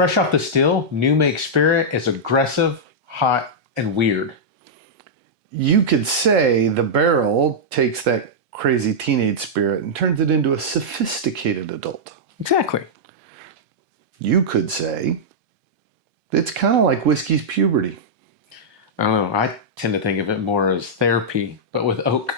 Fresh off the still, new make spirit is aggressive, hot, and weird. You could say the barrel takes that crazy teenage spirit and turns it into a sophisticated adult. Exactly. You could say it's kind of like whiskey's puberty. I don't know. I tend to think of it more as therapy, but with oak.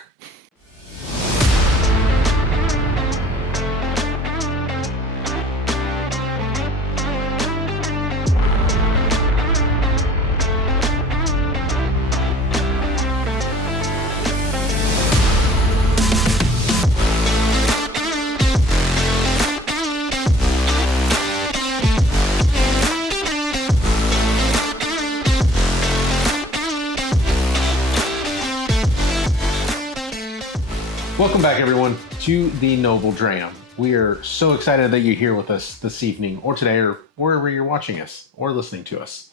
Welcome back, everyone, to TheNobleDram. We are so excited that you're here with us this evening, or today, or wherever you're watching us or listening to us.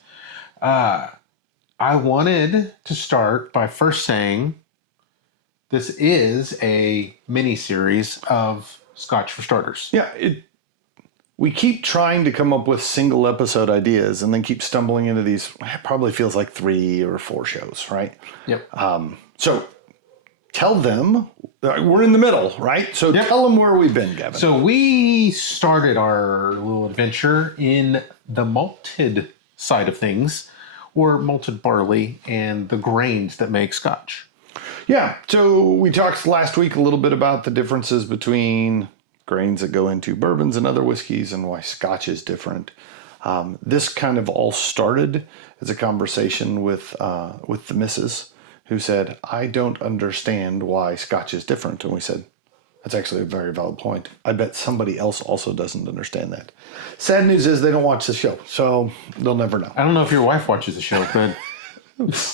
I wanted to start by first saying this is a mini-series of Scotch for Starters. Yeah, we keep trying to come up with single episode ideas and then keep stumbling into these, it probably feels like 3 or 4 shows, right? Yep. So tell them, we're in the middle, right? So Tell them where we've been, Gavin. So we started our little adventure in the malted side of things, or malted barley and the grains that make Scotch. Yeah, so we talked last week a little bit about the differences between grains that go into bourbons and other whiskeys and why Scotch is different. This kind of all started as a conversation with the missus, who said, I don't understand why Scotch is different. And we said, that's actually a very valid point. I bet somebody else also doesn't understand that. Sad news is they don't watch the show, so they'll never know. I don't know if your wife watches the show, but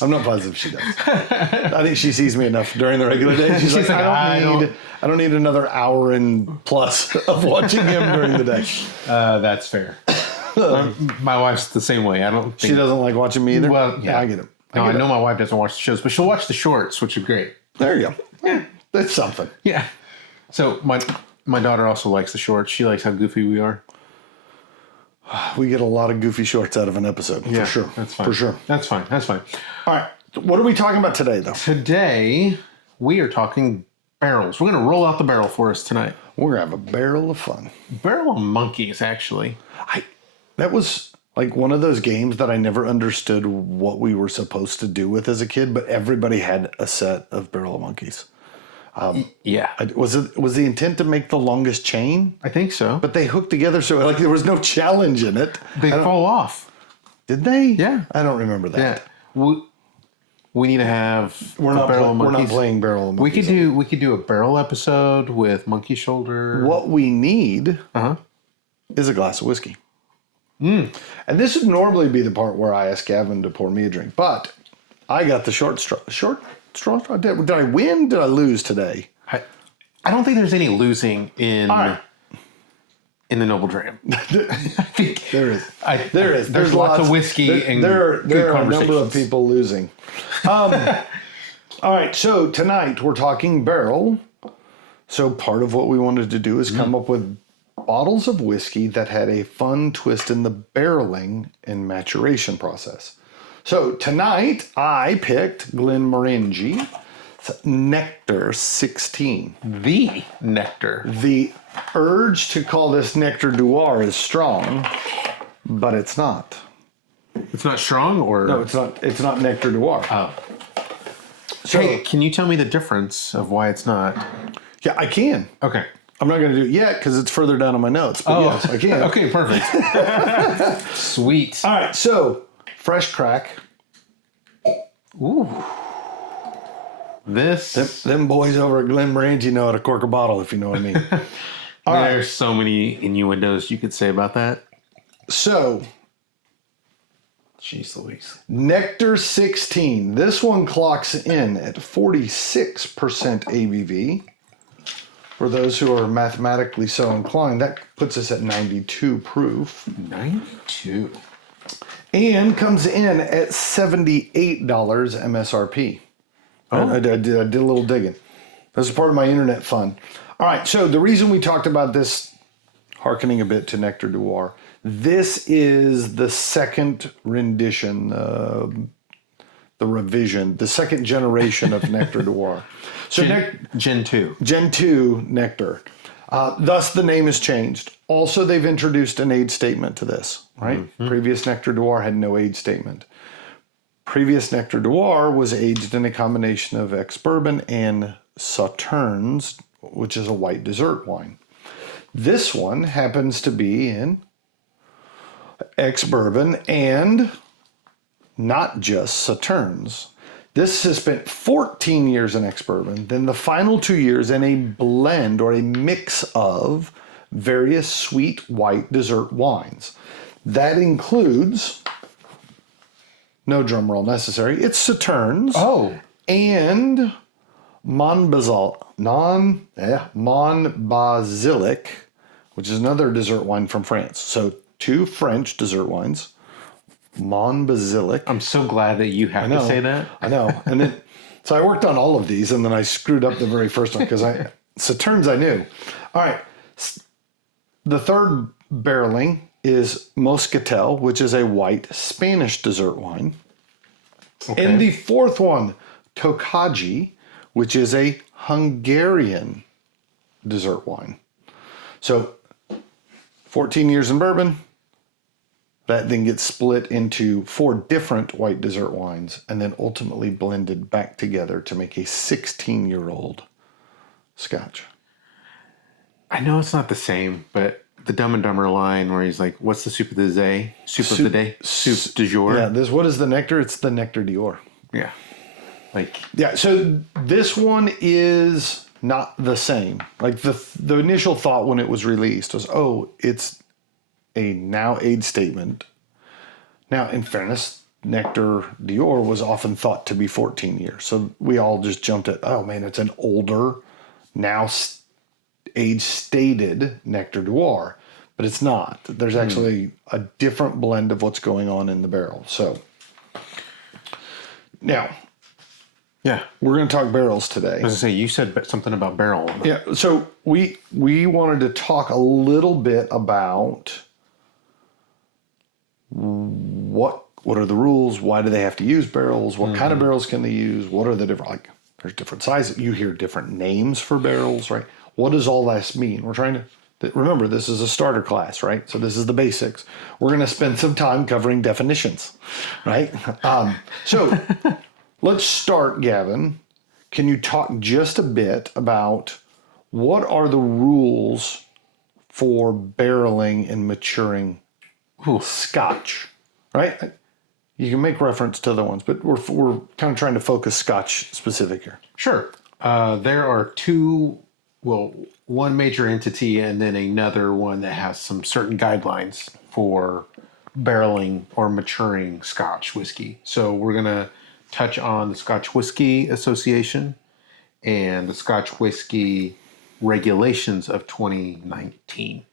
I'm not positive she does. I think she sees me enough during the regular day. She's like, I don't need another hour and plus of watching him during the day. That's fair. My wife's the same way. I don't think she doesn't like watching me either? Well, yeah. I get it. I know my wife doesn't watch the shows, but she'll watch the shorts, which are great. There you go. Yeah, that's something. Yeah. So my daughter also likes the shorts. She likes how goofy we are. We get a lot of goofy shorts out of an episode, for sure. That's fine. For sure. That's fine. All right. What are we talking about today, though? Today, we are talking barrels. We're going to roll out the barrel for us tonight. We're going to have a barrel of fun. Barrel of monkeys, actually. That was like one of those games that I never understood what we were supposed to do with as a kid, but everybody had a set of barrel of monkeys. Yeah. Was the intent to make the longest chain? I think so. But they hooked together so like there was no challenge in it. They fall off. Did they? Yeah. I don't remember that. Yeah. We need to have We're not playing barrel of monkeys. We could do a barrel episode with monkey shoulder. What we need is a glass of whiskey. And this would normally be the part where I ask Gavin to pour me a drink, but I got the short straw. Did I win? Did I lose today? I don't think there's any losing in the NobleDram. I think there is. There's lots of whiskey and there are a number of conversations. people losing. All right, so tonight we're talking barrel. So part of what we wanted to do is come up with bottles of whiskey that had a fun twist in the barreling and maturation process. So tonight I picked Glenmorangie Nectar 16. The nectar. The urge to call this Nectar Noir is strong, but it's not. It's not strong, or No, it's not. It's not Nectar Noir. Oh. So, Hey, can you tell me the difference of why it's not? yeah, I can. Okay. I'm not going to do it yet because it's further down on my notes. But yes, I can. Okay, perfect. Sweet. All right, so fresh crack. Ooh. This. Them boys over at Glenmorangie know how to cork a bottle, if you know what I mean. There's so many innuendos you could say about that. So, Jeez Louise. Nectar 16. This one clocks in at 46% ABV. For those who are mathematically so inclined, that puts us at 92 proof. 92. And comes in at $78 MSRP. Oh. I did a little digging. That's part of my internet fun. All right, so the reason we talked about this, hearkening a bit to Nectar Noir, This is the second rendition, the revision, the second generation of Nectar Noir. So Gen 2. Gen 2 Nectar. Thus, the name has changed. Also, they've introduced an age statement to this, right? Mm-hmm. Previous Nectar Noir had no age statement. Previous Nectar Noir was aged in a combination of ex-bourbon and Sauternes, which is a white dessert wine. This one happens to be in ex-bourbon and not just Sauternes. This has spent 14 years in ex-bourbon, then the final 2 years in a blend or a mix of various sweet white dessert wines. That includes, no drum roll necessary, it's Sauternes. Oh. And Monbazilic, which is another dessert wine from France. So 2 French dessert wines. Monbazilic. I'm so glad that you have to say that. I know. And then, so I worked on all of these, and then I screwed up the very first one because Sauternes I knew. All right. The third barreling is Moscatel, which is a white Spanish dessert wine. Okay. And the fourth one, Tokaji, which is a Hungarian dessert wine. So 14 years in bourbon. That then gets split into 4 different white dessert wines and then ultimately blended back together to make a 16-year-old Scotch. I know it's not the same, but the Dumb and Dumber line where he's like, what's the soup of the day? Soup of the day? Soup du jour? Yeah, what is the nectar? It's the Nectar Dior. Yeah. Yeah, so this one is not the same. Like the initial thought when it was released was, it's a now age statement. Now, in fairness, Nectar Dior was often thought to be 14 years. So we all just jumped at, oh man, it's an older, now age stated Nectar Noir. But it's not. There's actually a different blend of what's going on in the barrel. So now, yeah, we're going to talk barrels today. I was going to say, you said something about barrel. Yeah, so we wanted to talk a little bit about what are the rules? Why do they have to use barrels? What kind of barrels can they use? What are the different, there's different sizes. You hear different names for barrels, right? What does all this mean? We're trying to, remember, this is a starter class, right? So this is the basics. We're going to spend some time covering definitions, right? So let's start, Gavin. Can you talk just a bit about what are the rules for barreling and maturing Scotch, right? You can make reference to other ones, but we're kind of trying to focus Scotch specific here. Sure. There are one major entity and then another one that has some certain guidelines for barreling or maturing Scotch whiskey. So we're going to touch on the Scotch Whisky Association and the Scotch Whisky Regulations of 2019.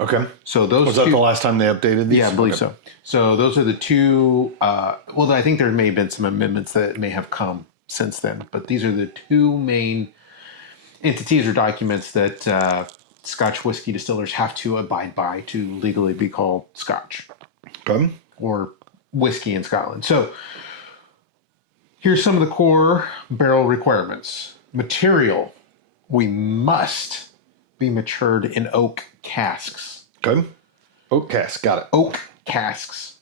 Okay. So those was that the last time they updated these? Yeah, I believe so. So those are the two. I think there may have been some amendments that may have come since then, but these are the 2 main entities or documents that Scotch whiskey distillers have to abide by to legally be called Scotch. Okay. Or whiskey in Scotland. So here's some of the core barrel requirements. Material: we must be matured in oak casks. Okay. Oak casks, got it. Oak casks.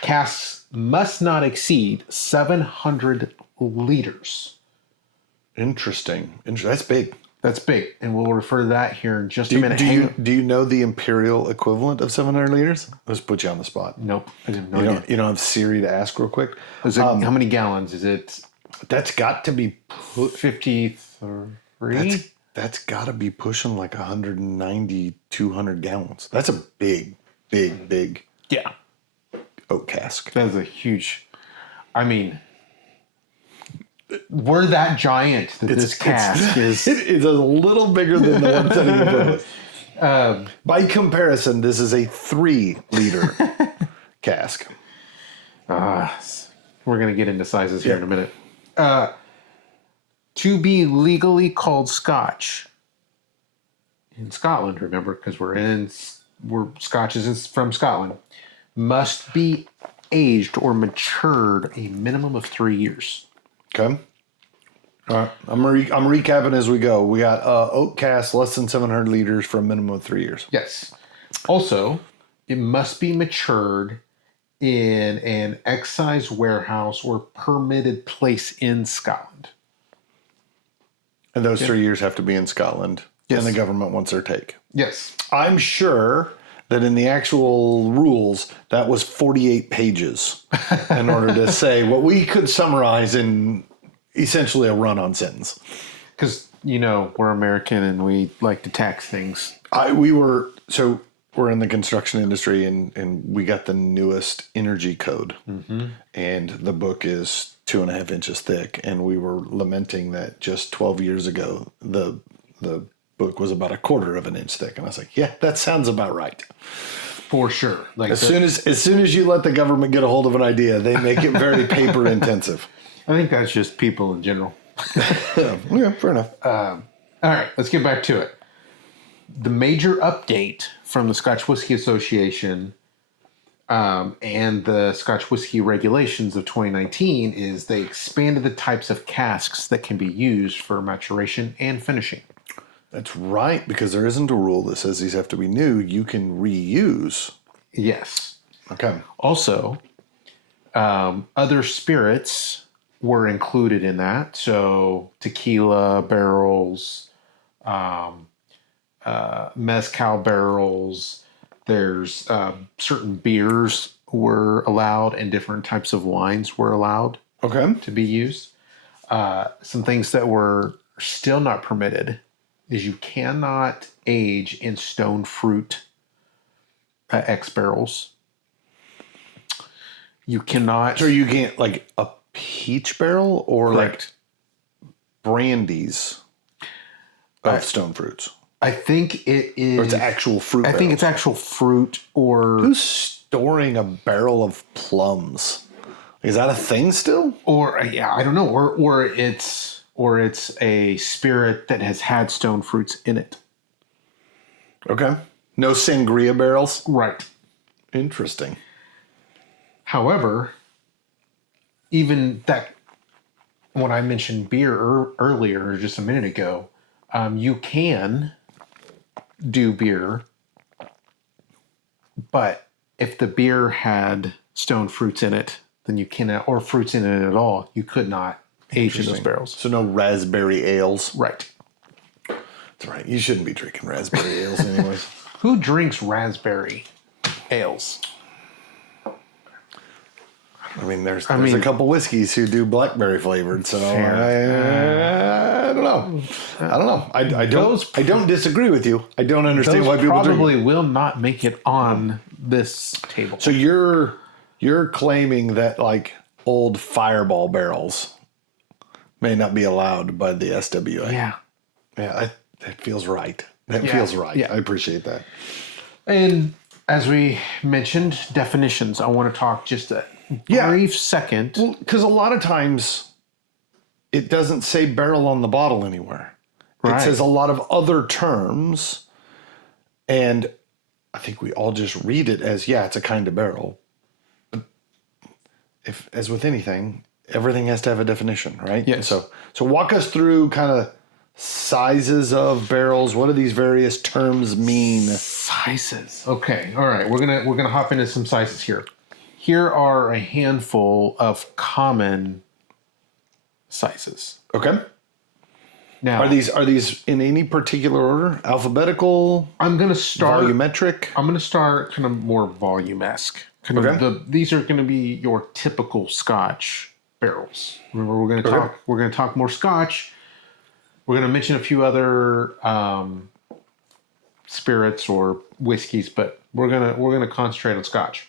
Casks must not exceed 700 liters. Interesting. That's big. That's big, and we'll refer to that here in just a minute. Do you know the imperial equivalent of 700 liters? Let's put you on the spot. Nope. I didn't know. You don't have Siri to ask real quick? How many gallons is it? That's got to be 53. That's got to be pushing like 190, 200 gallons. That's a big Yeah. oak cask. That is a huge, we're that giant that this cask is. It is a little bigger than the one sitting in front of us. By comparison, this is a 3-liter cask. We're going to get into sizes here in a minute. To be legally called Scotch in Scotland, remember, because we're in Scotch is from Scotland, must be aged or matured a minimum of 3 years. Okay. All right. I'm recapping as we go. We got oak cask less than 700 liters for a minimum of 3 years. Yes. Also, it must be matured in an excise warehouse or permitted place in Scotland. And those 3 years have to be in Scotland. Yes. And the government wants their take. Yes. I'm sure that in the actual rules, that was 48 pages in order to say what we could summarize in essentially a run-on sentence. Because, we're American and we like to tax things. We're in the construction industry and we got the newest energy code. Mm-hmm. And the book is 2.5 inches thick. And we were lamenting that just 12 years ago, the book was about 1/4 of an inch thick. And I was like, yeah, that sounds about right. For sure. Like as soon as you let the government get a hold of an idea, they make it very paper intensive. I think that's just people in general. Yeah, fair enough. All right, let's get back to it. The major update from the Scotch Whisky Association and the Scotch Whisky Regulations of 2019 is they expanded the types of casks that can be used for maturation and finishing. That's right, because there isn't a rule that says these have to be new. You can reuse. Yes. Okay. Also, other spirits were included in that. So tequila barrels, mezcal barrels. There's certain beers were allowed and different types of wines were allowed to be used. Some things that were still not permitted is you cannot age in stone fruit X barrels. You cannot. So you can't like a peach barrel or Correct. like brandies of stone fruits. I think it is. Or it's actual fruit. I think it's actual fruit or. Who's storing a barrel of plums? Is that a thing still? Or yeah, I don't know. Or it's a spirit that has had stone fruits in it. Okay. No sangria barrels? Right. Interesting. However, even that, when I mentioned beer earlier, just a minute ago, you can do beer, but if the beer had stone fruits in it, then you cannot, or fruits in it at all, you could not age in those barrels. So no raspberry ales? Right. That's right. You shouldn't be drinking raspberry ales anyways. Who drinks raspberry ales? I mean, there's a couple whiskeys who do blackberry flavored, so I don't know. I don't disagree with you. I don't understand why people drink. Probably will not make it on this table. So you're claiming that like old Fireball barrels may not be allowed by the SWA. Yeah. Yeah, that feels right. That feels right. Yeah. I appreciate that. And as we mentioned, definitions. I want to talk just a brief second. Well, because a lot of times it doesn't say barrel on the bottle anywhere. Right. It says a lot of other terms. And I think we all just read it as, it's a kind of barrel. But as with anything, everything has to have a definition, right? Yes. So walk us through kind of sizes of barrels. What do these various terms mean? Sizes. Okay. All right. We're gonna hop into some sizes here. Here are a handful of common sizes. Okay. Now, are these in any particular order? Alphabetical? I'm gonna start volumetric. I'm gonna start kind of more volume-esque. These are gonna be your typical Scotch barrels. Remember, we're gonna talk more Scotch. We're going to mention a few other spirits or whiskeys, but we're gonna concentrate on Scotch.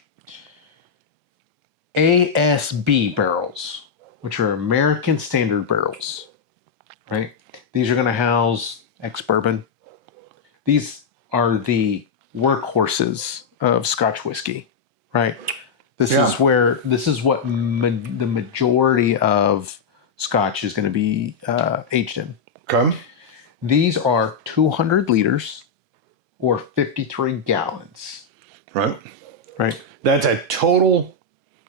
ASB barrels, which are American Standard barrels, right? These are going to house ex-bourbon. These are the workhorses of Scotch whiskey, right? This is what the majority of Scotch is going to be aged in. Okay. These are 200 liters or 53 gallons. Right. Right. That's a total,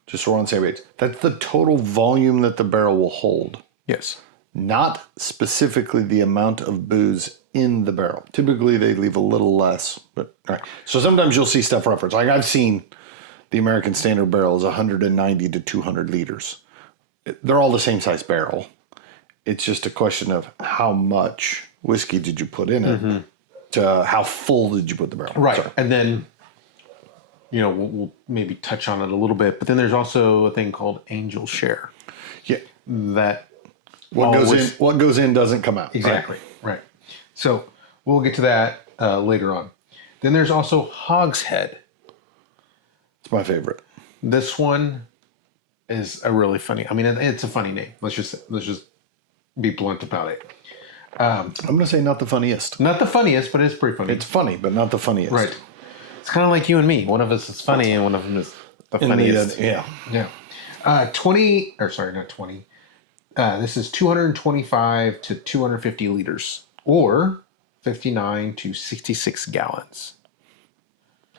just so we're on the same page, that's the total volume that the barrel will hold. Yes. Not specifically the amount of booze in the barrel. Typically, they leave a little less. But all right. So sometimes you'll see stuff referenced. Like I've seen the American Standard barrel is 190 to 200 liters. They're all the same size barrel. It's just a question of how much whiskey did you put in it to how full did you put the barrel. Right. Sorry. And then, we'll maybe touch on it a little bit. But then there's also a thing called angel share. Yeah. That What goes in doesn't come out. Exactly. Right. So we'll get to that later on. Then there's also hogshead. It's my favorite. This one is a really funny. I mean, it's a funny name. Let's just be blunt about it. I'm going to say not the funniest. Not the funniest, but it's pretty funny. It's funny, but not the funniest. Right. It's kind of like you and me. One of us is funny, and one of them is the funniest. Yeah. 20, or sorry, not 20. This is 225 to 250 liters, or 59 to 66 gallons.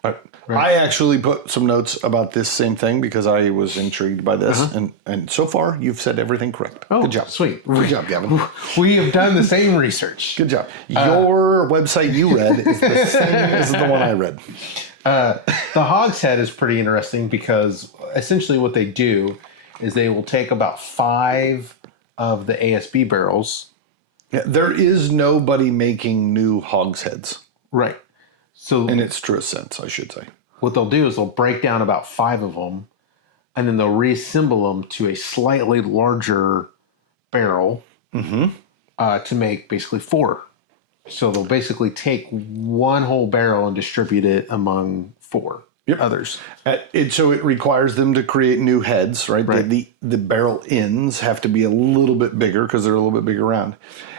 Right. I actually put some notes about this same thing because I was intrigued by this, and so far you've said everything correct. Oh, good job, sweet. Good job, Gavin. We have done the same research. Good job. Your website you read is the same as the one I read. The hogshead is pretty interesting because essentially what they do is they will take about 5 of the ASB barrels. Yeah, there is nobody making new hogsheads. Right. So in its truest sense, I should say. What they'll do is they'll break down about 5 of them, and then they'll reassemble them to a slightly larger barrel to make basically 4. So they'll basically take one whole barrel and distribute it among 4 others. So it requires them to create new heads, right? The barrel ends have to be a little bit bigger because they're a little bit bigger around.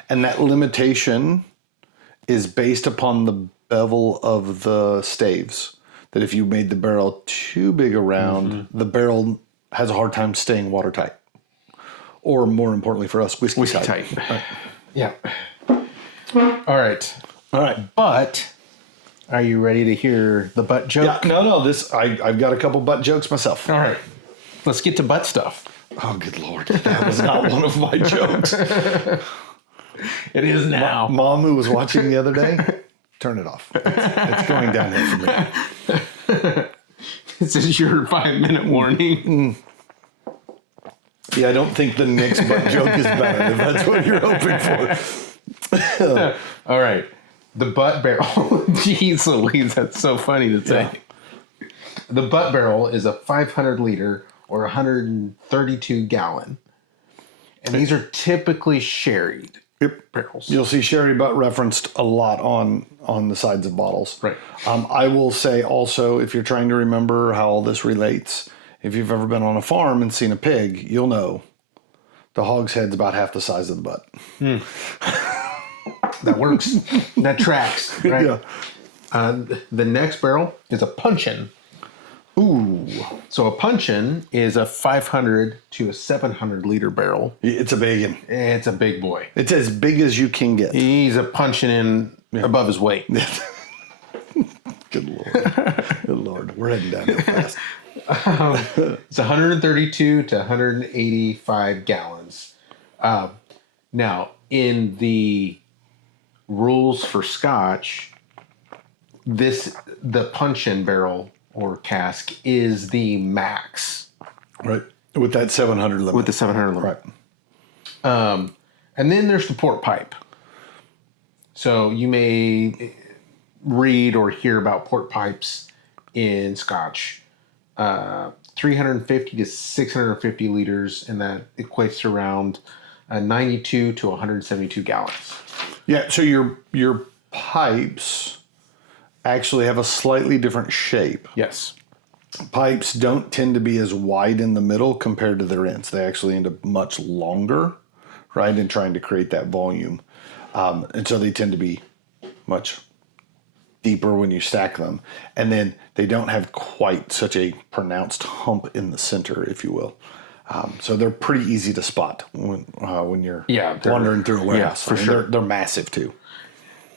And that limitation is based upon the bevel of the staves. That if you made the barrel too big around, the barrel has a hard time staying watertight. Or more importantly for us, whiskey tight. Right. Yeah. All right. But are you ready to hear the butt joke? Yeah, no. I've got a couple butt jokes myself. All right. Let's get to butt stuff. Oh, good Lord. That was not one of my jokes. It is now. Mom, who was watching the other day, turn it off. It's going downhill for me. This is your 5-minute warning. Yeah, I don't think the next butt joke is better if that's what you're hoping for. All right. The butt barrel. Jeez Louise, that's so funny to say. Yeah. The butt barrel is a 500 liter or 132 gallon. And these are typically sherried barrels. You'll see sherry butt referenced a lot on the sides of bottles. Right. I will say also, if you're trying to remember how all this relates, if you've ever been on a farm and seen a pig, you'll know the hogshead's about half the size of the butt. That works. That tracks. Right? Yeah. The next barrel is a puncheon. Ooh. So a puncheon is a 500 to a 700 liter barrel. It's a big one. It's a big boy. It's as big as you can get. He's a punching in above his weight. Good Lord. Good Lord. We're heading down real fast. It's 132 to 185 gallons. Now, in the rules for Scotch, the puncheon barrel or cask is the max. Right. With that 700 limit. With the 700 limit. Right. And then there's the port pipe. So you may read or hear about port pipes in Scotch. 350 to 650 liters, and that equates to around 92 to 172 gallons. Yeah, so your pipes actually have a slightly different shape. Yes. Pipes don't tend to be as wide in the middle compared to their ends. They actually end up much longer, right, in trying to create that volume. And so they tend to be much deeper when you stack them. And then they don't have quite such a pronounced hump in the center, if you will. So they're pretty easy to spot when you're wandering through a warehouse. Yeah, for sure. They're massive too.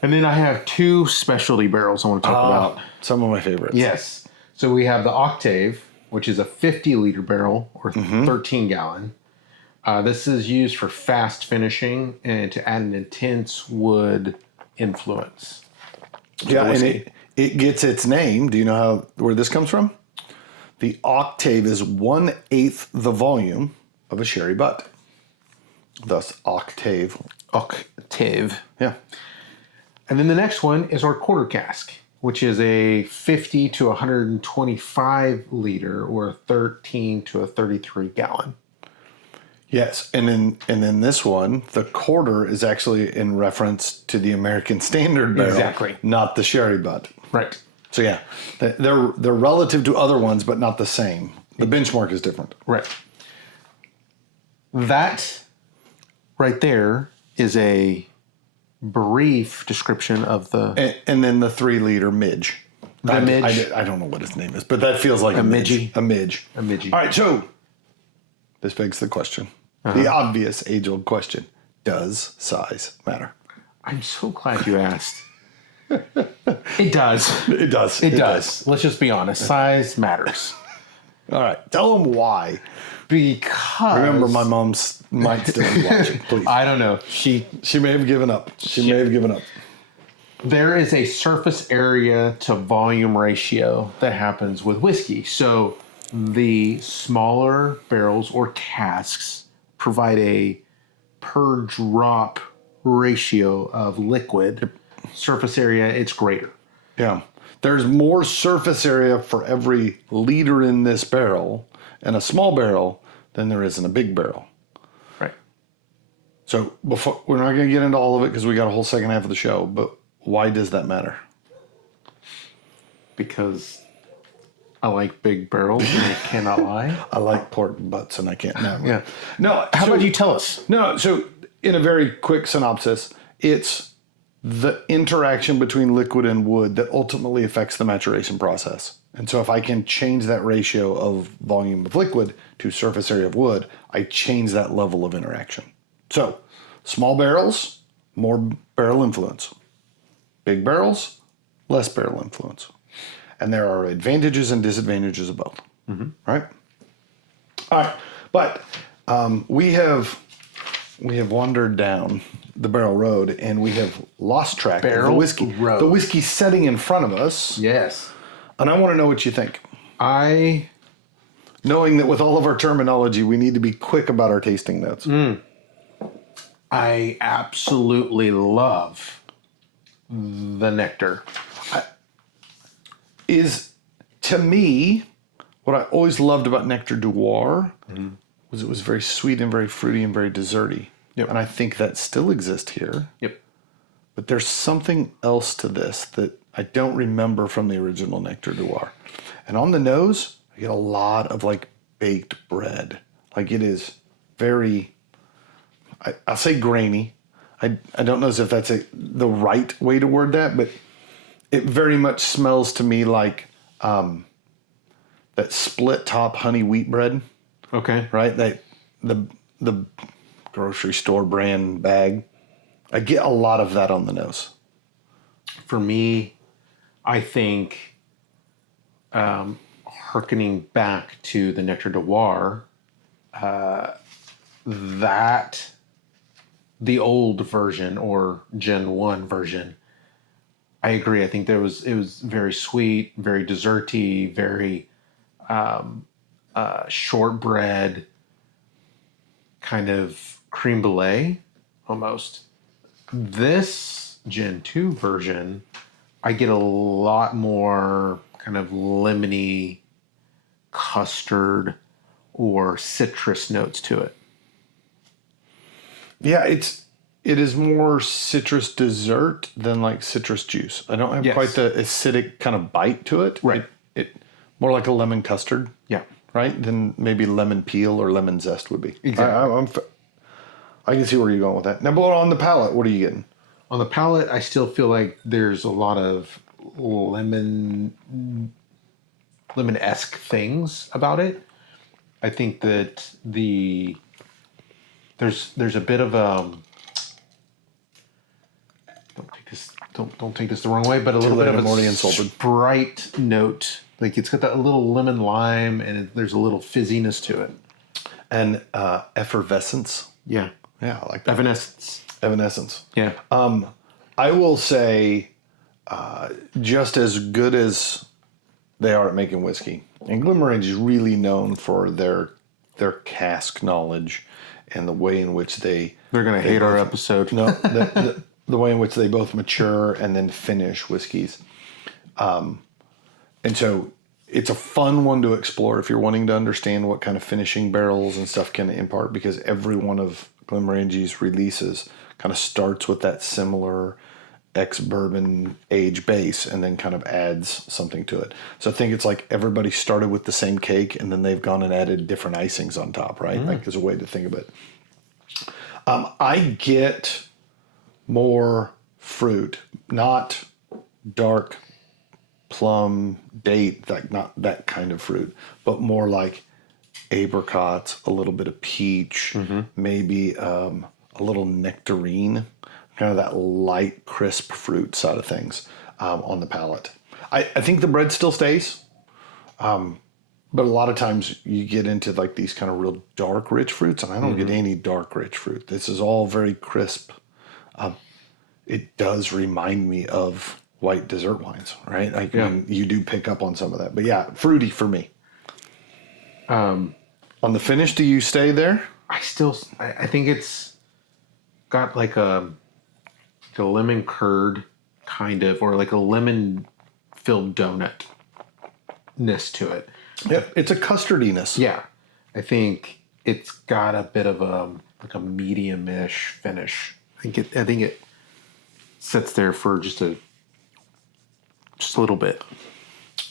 And then I have two specialty barrels I want to talk about. Some of my favorites. Yes. So we have the Octave, which is a 50-liter barrel or 13-gallon. This is used for fast finishing and to add an intense wood influence. Yeah, and it gets its name. Do you know where this comes from? The Octave is 1/8 the volume of a sherry butt. Thus, Octave. Octave. Yeah. And then the next one is our quarter cask, which is a 50 to 125 liter or a 13 to a 33 gallon. Yes, and then this one, the quarter is actually in reference to the American Standard barrel, Exactly. not the sherry butt. Right. So yeah, they're relative to other ones, but not the same. The benchmark is different. Right. That right there is a brief description of the And then the 3-liter midge. The midge. I don't know what his name is, but that feels like a midgie. A midge. A midgie. All right, so this begs the question, the obvious age-old question: does size matter? I'm so glad you asked. It does. It does. It does. Let's just be honest. Size matters. All right, tell them why. Because Remember, my mom's might still be watching. Please. I don't know. She She may have given up. She may have given up. There is a surface area to volume ratio that happens with whiskey. So the smaller barrels or casks provide a per drop ratio of liquid. Surface area, it's greater. Yeah. There's more surface area for every liter in this barrel in a small barrel than there is in a big barrel. Right. So before, we're not going to get into all of it because we got a whole second half of the show, but why does that matter? Because I like big barrels and I cannot lie. I like pork butts and I can't. No. Yeah. No. How about you tell us? No. So in a very quick synopsis, it's the interaction between liquid and wood that ultimately affects the maturation process. And so if I can change that ratio of volume of liquid to surface area of wood, I change that level of interaction. So small barrels, more barrel influence. Big barrels, less barrel influence. And there are advantages and disadvantages of both. Right? All right. But we have wandered down the barrel road and we have lost track of the whiskey. Road. The whiskey setting in front of us. Yes. And I want to know what you think. I Knowing that with all of our terminology, we need to be quick about our tasting notes. absolutely love the nectar. To me, what I always loved about Nectar Noir was it was very sweet and very fruity and very desserty. Yep. And I think that still exists here. Yep. But there's something else to this that I don't remember from the original Nectar Noir. And on the nose, I get a lot of like baked bread. Like it is very, I'll say grainy. I don't know as if that's the right way to word that, but it very much smells to me like that split top honey wheat bread. Okay. Right? The grocery store brand bag. I get a lot of that on the nose. For me, I think hearkening back to the Nectar Noir, that the old version or Gen 1 version, I agree. I think it was very sweet, very desserty, very shortbread, kind of creme brulee almost. This Gen 2 version, I get a lot more kind of lemony custard or citrus notes to it. Yeah, it is more citrus dessert than like citrus juice. I don't have quite the acidic kind of bite to it. Right. It more like a lemon custard. Yeah. Right? Than maybe lemon peel or lemon zest would be. Exactly. I can see where you're going with that. Now, below on the palate, what are you getting? On the palate, I still feel like there's a lot of lemon-esque things about it. I think that there's a bit of don't take this don't take this the wrong way, but a little bit of a Sprite note. Like it's got that little lemon lime, and there's a little fizziness to it. And effervescence. Yeah. Yeah, I like that. Evanescence. Yeah. I will say, just as good as they are at making whiskey, and Glenmorangie is really known for their cask knowledge and the way in which they're going to hate our episode. No, the way in which they both mature and then finish whiskeys. And so it's a fun one to explore if you're wanting to understand what kind of finishing barrels and stuff can impart, because every one of Glenmorangie's releases kind of starts with that similar ex-bourbon age base and then kind of adds something to it. So I think it's like everybody started with the same cake and then they've gone and added different icings on top, right? Like there's a way to think of it. I get more fruit, not dark plum, date, like not that kind of fruit, but more like apricots, a little bit of peach, maybe a little nectarine, kind of that light, crisp fruit side of things on the palate. I think the bread still stays, but a lot of times you get into like these kind of real dark, rich fruits, and I don't get any dark, rich fruit. This is all very crisp. It does remind me of white dessert wines, right? Like you do pick up on some of that. But yeah, fruity for me. On the finish, do you stay there? I think it's got like a lemon curd kind of, or like a lemon filled donut-ness to it. Yep, it's a custardiness. Yeah. I think it's got a bit of a medium-ish finish. I think it sits there for just a little bit.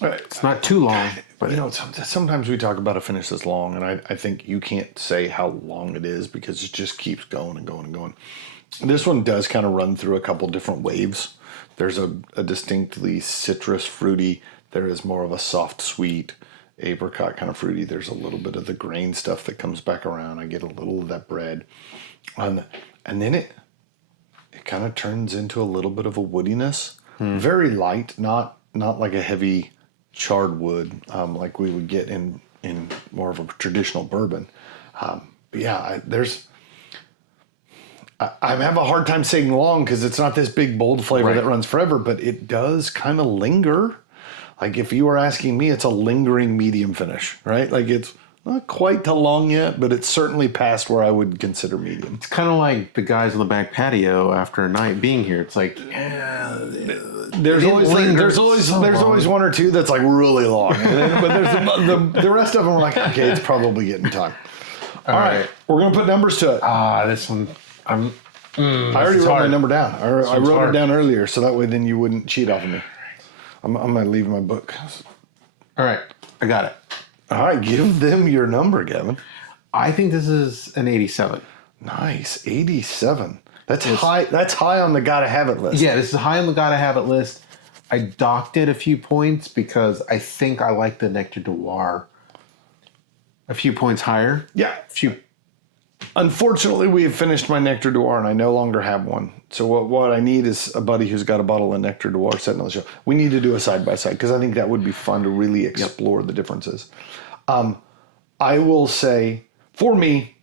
It's not too long, but sometimes we talk about a finish that's long, and I think you can't say how long it is because it just keeps going and going and going. This one does kind of run through a couple different waves. There's a distinctly citrus fruity. There is more of a soft sweet apricot kind of fruity. There's a little bit of the grain stuff that comes back around. I get a little of that bread, and then it kind of turns into a little bit of a woodiness. Very light, not like a heavy charred wood like we would get in more of a traditional bourbon. But yeah, I have a hard time saying long because it's not this big bold flavor that runs forever, but it does kind of linger. Like if you were asking me, it's a lingering medium finish, right? Like it's not quite to long yet, but it's certainly past where I would consider medium. It's kind of like the guys on the back patio after a night being here. It's like, there's always one or two that's like really long, but there's the rest of them are like, okay, it's probably getting time. All right, we're gonna put numbers to it. This one, I already wrote my number down. I wrote it down earlier, so that way then you wouldn't cheat off of me. I'm gonna leave my book. All right, I got it. All right, give them your number, Gavin. I think this is an 87. Nice, 87. That's high. That's high on the gotta have it list. Yeah, this is high on the gotta have it list. I docked it a few points because I think I like the Nectar Noir a few points higher. Yeah. Unfortunately, we have finished my Nectar Noir and I no longer have one. So what I need is a buddy who's got a bottle of Nectar Noir sitting on the shelf. We need to do a side-by-side because I think that would be fun to really explore the differences. I will say, for me,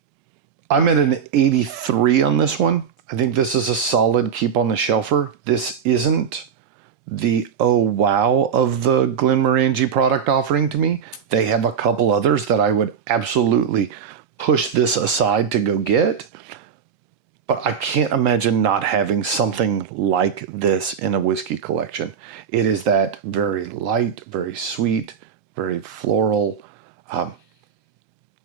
I'm at an 83 on this one. I think this is a solid keep on the shelfer. This isn't the oh wow of the Glenmorangie product offering to me. They have a couple others that I would absolutely push this aside to go get. But I can't imagine not having something like this in a whiskey collection. It is that very light, very sweet, very floral,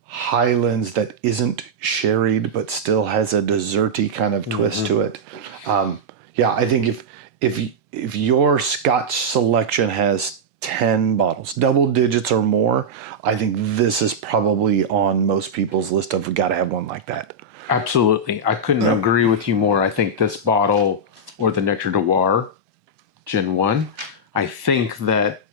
Highlands that isn't sherried but still has a desserty kind of twist to it. I think if your Scotch selection has 10 bottles, double digits or more, I think this is probably on most people's list of we got to have one like that. Absolutely. I couldn't agree with you more. I think this bottle or the Nectar Noir Gen 1, I think that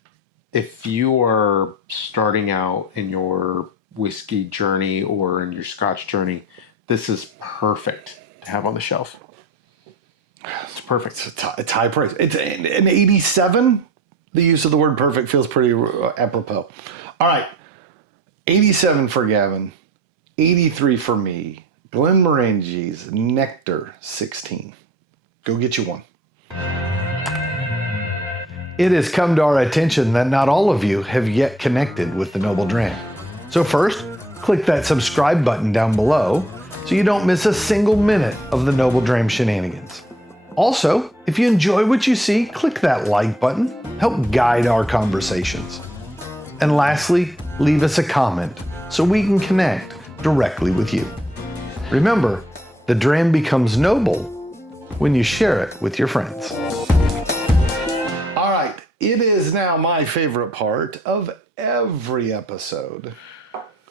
if you are starting out in your whiskey journey or in your Scotch journey, this is perfect to have on the shelf. It's perfect. It's high praise. It's an 87. The use of the word perfect feels pretty apropos. All right. 87 for Gavin. 83 for me. Glenmorangies Nectar 16. Go get you one. It has come to our attention that not all of you have yet connected with the Noble Dram. So first, click that subscribe button down below so you don't miss a single minute of the Noble Dram shenanigans. Also, if you enjoy what you see, click that like button. Help guide our conversations. And lastly, leave us a comment so we can connect directly with you. Remember, the dram becomes noble when you share it with your friends. All right, it is now my favorite part of every episode.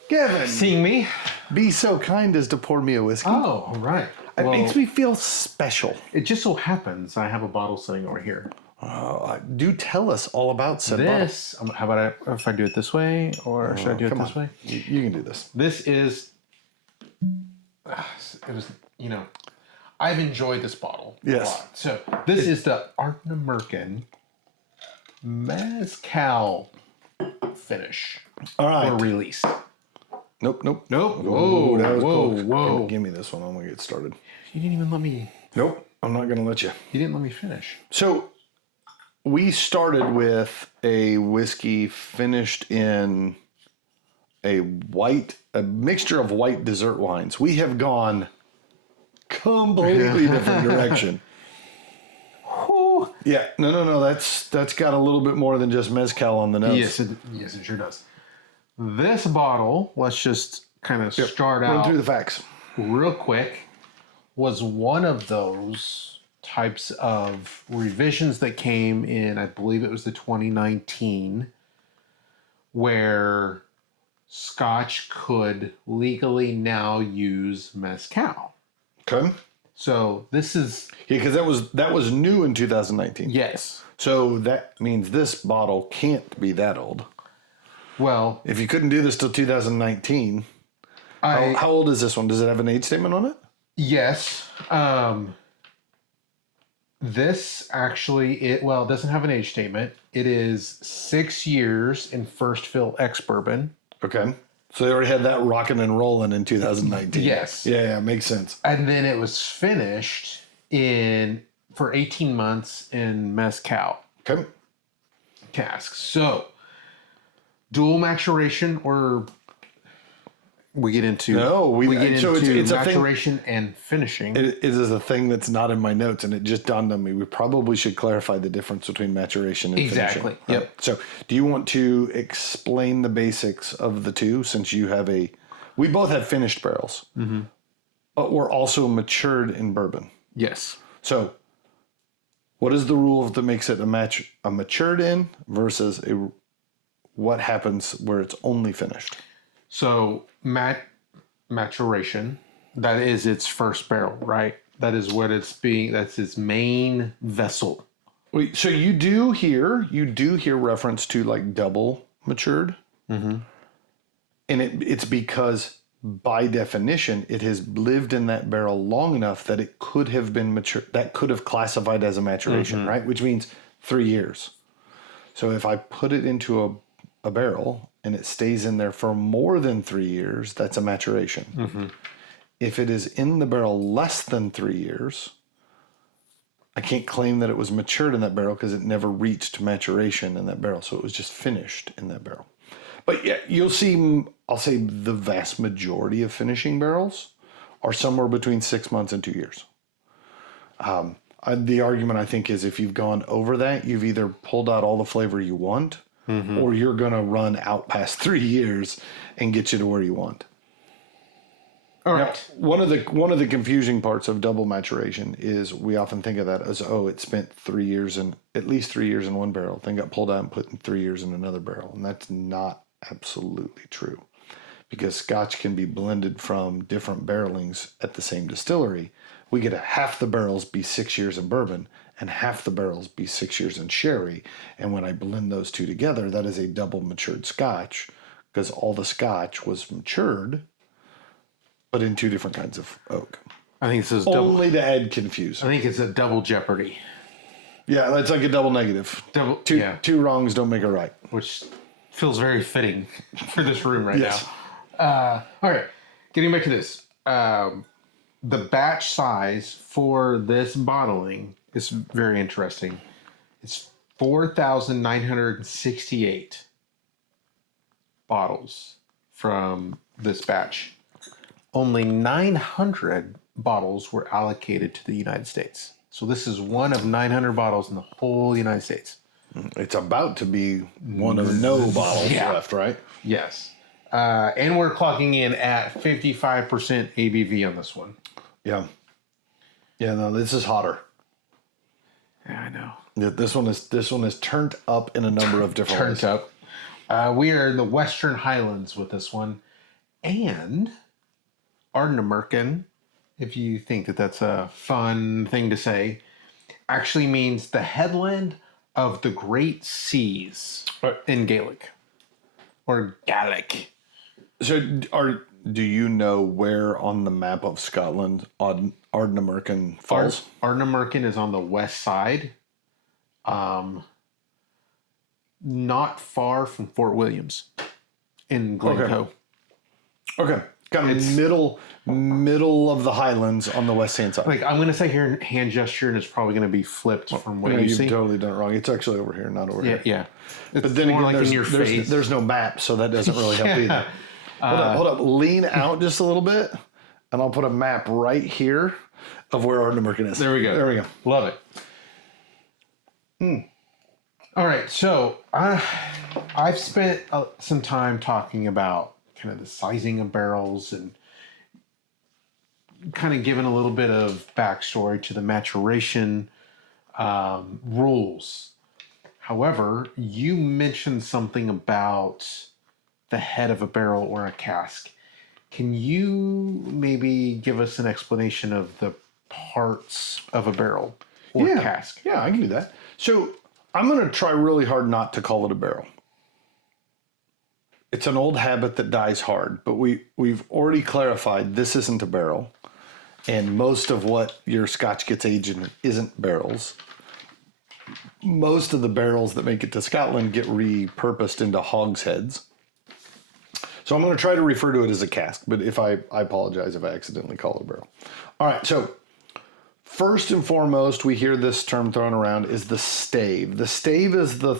Gavin, Seeing me? be so kind as to pour me a whiskey. Oh, all right. It makes me feel special. It just so happens I have a bottle sitting over here. Do tell us all about said bottle. This, how about if I do it this way, or should I do it this way? You can do this. This is, I've enjoyed this bottle a lot. So this is the Artnamercan Mezcal finish. All right. Or release. Nope. Whoa, that was whoa, close. whoa. Give me this one. I'm going to get started. You didn't even let me. Nope. I'm not going to let you. You didn't let me finish. So we started with a whiskey finished in a mixture of white dessert wines. We have gone completely different direction. Whew. Yeah. No. That's got a little bit more than just mezcal on the nose. Yes, it sure does. This bottle, let's just kind of start Run out through the facts. real quick, was one of those types of revisions that came in, I believe it was the 2019, where Scotch could legally now use mezcal. Okay. So this is... Yeah, because that was new in 2019. Yes. So that means this bottle can't be that old. Well... If you couldn't do this till 2019, how old is this one? Does it have an age statement on it? Yes. This actually, it doesn't have an age statement. It is 6 years in first fill ex-bourbon. Okay. So they already had that rocking and rolling in 2019. Yes. Yeah, makes sense. And then it was finished for 18 months in mezcal Okay. casks. So, dual maturation, or we get into it's a maturation and finishing. It is a thing that's not in my notes, and it just dawned on me. We probably should clarify the difference between maturation and Exactly. finishing. Yep. Right? So, do you want to explain the basics of the two? Since you have we both have finished barrels, but we're also matured in bourbon. Yes. So, what is the rule that makes it a matured in versus what happens where it's only finished? So maturation, that is its first barrel, right? That is what that's its main vessel. Wait, so you do hear reference to like double matured. Mm-hmm. And it's because by definition, it has lived in that barrel long enough that it could have been mature, that could have classified as a maturation, right? Which means 3 years. So if I put it into a barrel and it stays in there for more than 3 years, that's a maturation. Mm-hmm. If it is in the barrel less than 3 years, I can't claim that it was matured in that barrel because it never reached maturation in that barrel. So it was just finished in that barrel. But yeah, you'll see, I'll say the vast majority of finishing barrels are somewhere between 6 months and 2 years. The argument, I think, is if you've gone over that, you've either pulled out all the flavor you want, or you're going to run out past 3 years and get you to where you want. All right. Now, one of the confusing parts of double maturation is we often think of that as, it spent 3 years at least 3 years in one barrel, then got pulled out and put in 3 years in another barrel. And that's not absolutely true, because Scotch can be blended from different barrelings at the same distillery. We get half the barrels be 6 years in bourbon and half the barrels be 6 years in sherry. And when I blend those two together, that is a double matured Scotch, because all the Scotch was matured, but in two different kinds of oak. I think this is Only to add confusion. I think it's a double jeopardy. Yeah, that's like a double negative. Two wrongs don't make a right. Which feels very fitting for this room right Yes. now. All right, getting back to this. The batch size for this bottling is very interesting. It's 4,968 bottles from this batch. Only 900 bottles were allocated to the United States. So this is one of 900 bottles in the whole United States. It's about to be one of no bottles left, right? Yes. And we're clocking in at 55% ABV on this one. Yeah. Yeah, no, this is hotter. Yeah, I know. This one is turned up in a number of different ways. Turned up. We are in the Western Highlands with this one. And Ardnamurchan, if you think that that's a fun thing to say, actually means the headland of the Great Seas in Gaelic. Or Gaelic. So do you know where on the map of Scotland Ardnamurchan falls? Ardnamurchan is on the west side. Not far from Fort Williams in Glencoe. Okay. Kind of middle of the Highlands on the west hand side. Like, I'm going to say here hand gesture, and it's probably going to be flipped from what you see. You've totally done it wrong. It's actually over here, not over here. Yeah. It's but then more again, like in your face. There's no map, so that doesn't really help either. Hold up. Lean out just a little bit, and I'll put a map right here of where Ardnamurchan is. There we go. Love it. All right, so I've spent some time talking about kind of the sizing of barrels and kind of giving a little bit of backstory to the maturation rules. However, you mentioned something about the head of a barrel or a cask. Can you maybe give us an explanation of the parts of a barrel or cask? Yeah, I can do that. So I'm going to try really hard not to call it a barrel. It's an old habit that dies hard, but we've already clarified this isn't a barrel, and most of what your Scotch gets aged in isn't barrels. Most of the barrels that make it to Scotland get repurposed into hogsheads. So I'm going to try to refer to it as a cask, but I apologize if I accidentally call it a barrel. All right, so first and foremost, we hear this term thrown around is the stave. The stave is the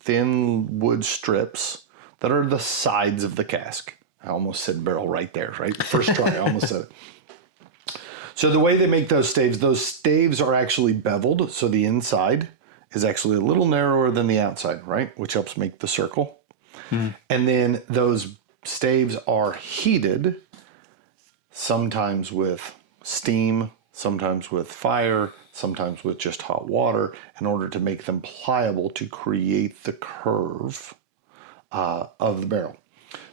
thin wood strips that are the sides of the cask. I almost said barrel right there, right? First try, I almost said it. So the way they make those staves are actually beveled, so the inside is actually a little narrower than the outside, right? Which helps make the circle. And then those staves are heated, sometimes with steam, sometimes with fire, sometimes with just hot water, in order to make them pliable to create the curve of the barrel.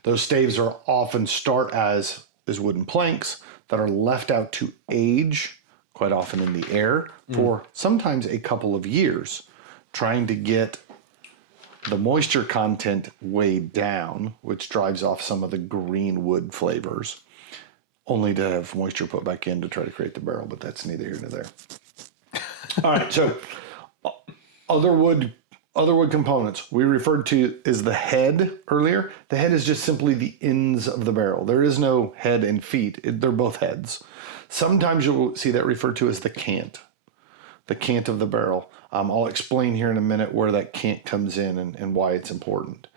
Those staves are often start as wooden planks that are left out to age, quite often in the air, for sometimes a couple of years, trying to get the moisture content way down, which drives off some of the green wood flavors, only to have moisture put back in to try to create the barrel, but that's neither here nor there. All right, so other wood components we referred to as the head earlier. The head is just simply the ends of the barrel. There is no head and feet. They're both heads. Sometimes you'll see that referred to as the cant of the barrel. I'll explain here in a minute where that cant comes in and why it's important.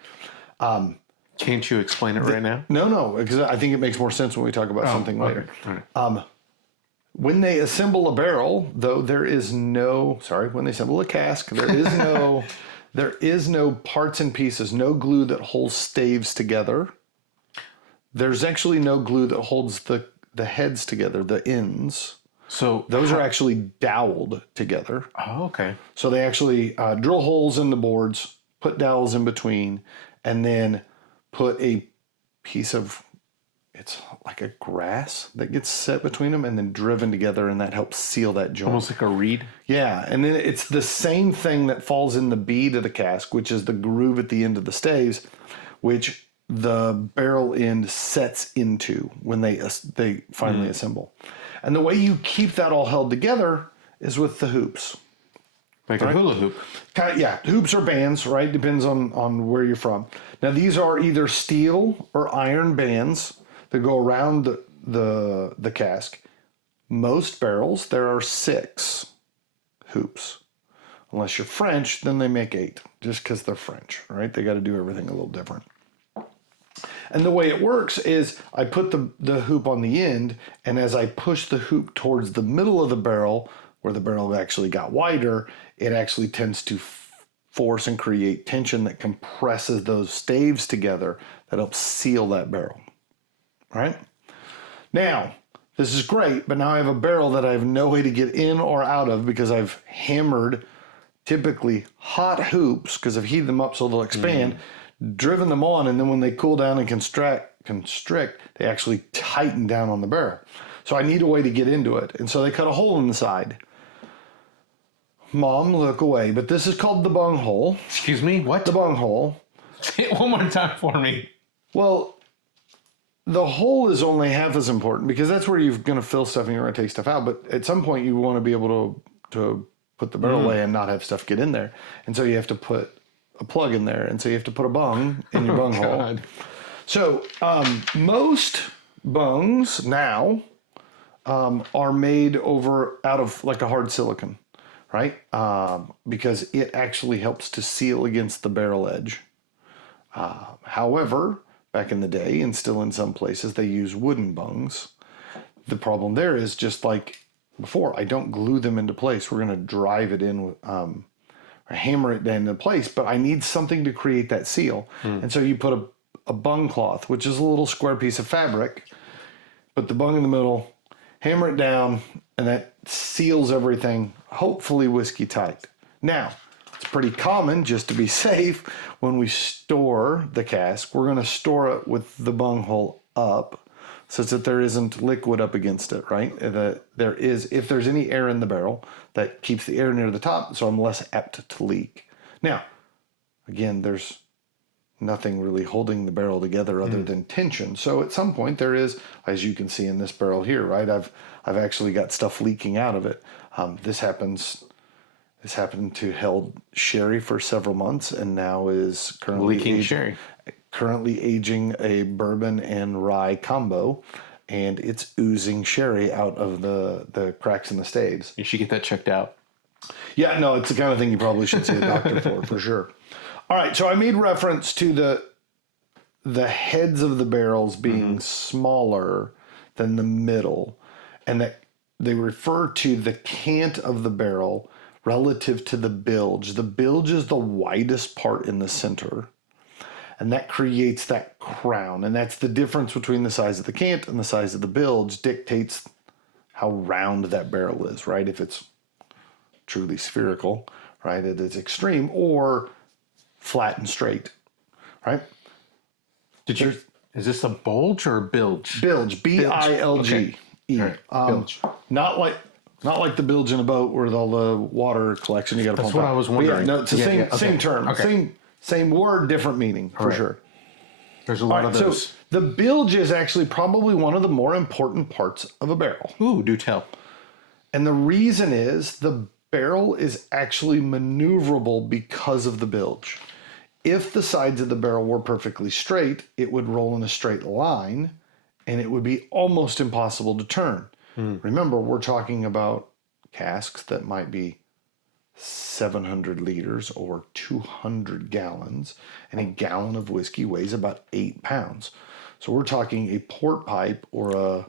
Can't you explain it right now? No, because I think it makes more sense when we talk about something later. All right. When they assemble a barrel, though, when they assemble a cask, there is no parts and pieces, no glue that holds staves together. There's actually no glue that holds the heads together, the ends. So those are actually doweled together. Oh, okay. So they actually drill holes in the boards, put dowels in between, and then put a piece of, it's like a grass that gets set between them and then driven together, and that helps seal that joint. Almost like a reed? Yeah, and then it's the same thing that falls in the bead of the cask, which is the groove at the end of the staves, which the barrel end sets into when they finally assemble. And the way you keep that all held together is with the hoops. Like a hula hoop. Hoops or bands, right? Depends on where you're from. Now, these are either steel or iron bands that go around the cask. Most barrels, there are 6 hoops. Unless you're French, then they make 8, just because they're French, right? They got to do everything a little different. And the way it works is I put the hoop on the end, and as I push the hoop towards the middle of the barrel, where the barrel actually got wider, it actually tends to force and create tension that compresses those staves together that helps seal that barrel, right? Now, this is great, but now I have a barrel that I have no way to get in or out of because I've hammered typically hot hoops, because I've heated them up so they'll expand, driven them on, and then when they cool down and constrict, they actually tighten down on the barrel. So I need a way to get into it. And so they cut a hole in the side. Mom, look away. But this is called the bung hole. Excuse me? What? The bung hole. Say it one more time for me. Well, the hole is only half as important because that's where you're going to fill stuff and you're going to take stuff out. But at some point, you want to be able to put the barrel away and not have stuff get in there. And so you have to put a plug in there. And so you have to put a bung in your bung hole. So most bungs now are made out of like a hard silicon, right? Because it actually helps to seal against the barrel edge. However, back in the day, and still in some places, they use wooden bungs. The problem there is, just like before, I don't glue them into place. We're going to drive it in, or hammer it into place, but I need something to create that seal. And so you put a bung cloth, which is a little square piece of fabric, put the bung in the middle, hammer it down, and that seals everything, hopefully whiskey tight. Now, it's pretty common, just to be safe, when we store the cask, we're going to store it with the bung hole up such that there isn't liquid up against it, right? That there is, if there's any air in the barrel, that keeps the air near the top, so I'm less apt to leak. Now, again, there's nothing really holding the barrel together other than tension. So at some point there is, as you can see in this barrel here, right? I've actually got stuff leaking out of it. This happened to held sherry for several months, and now is currently aging a bourbon and rye combo, and it's oozing sherry out of the cracks in the staves. You should get that checked out. Yeah, no, it's the kind of thing you probably should see a doctor for sure. All right, so I made reference to the heads of the barrels being smaller than the middle, and that they refer to the cant of the barrel relative to the bilge. The bilge is the widest part in the center, and that creates that crown, and that's the difference between the size of the cant and the size of the bilge dictates how round that barrel is, right? If it's truly spherical, right, at its extreme, or flat and straight, right? Is this a bulge or a bilge? Bilge, B-I-L-G-E. Okay. Right. Bilge. Not like the bilge in a boat where all the water collection you got to pump. That's what I was wondering. No, it's the same term, same word, different meaning for sure. There's a lot of those. So the bilge is actually probably one of the more important parts of a barrel. Ooh, do tell. And the reason is the barrel is actually maneuverable because of the bilge. If the sides of the barrel were perfectly straight, it would roll in a straight line, and it would be almost impossible to turn. Remember, we're talking about casks that might be 700 liters or 200 gallons, and a gallon of whiskey weighs about 8 pounds. So we're talking a port pipe or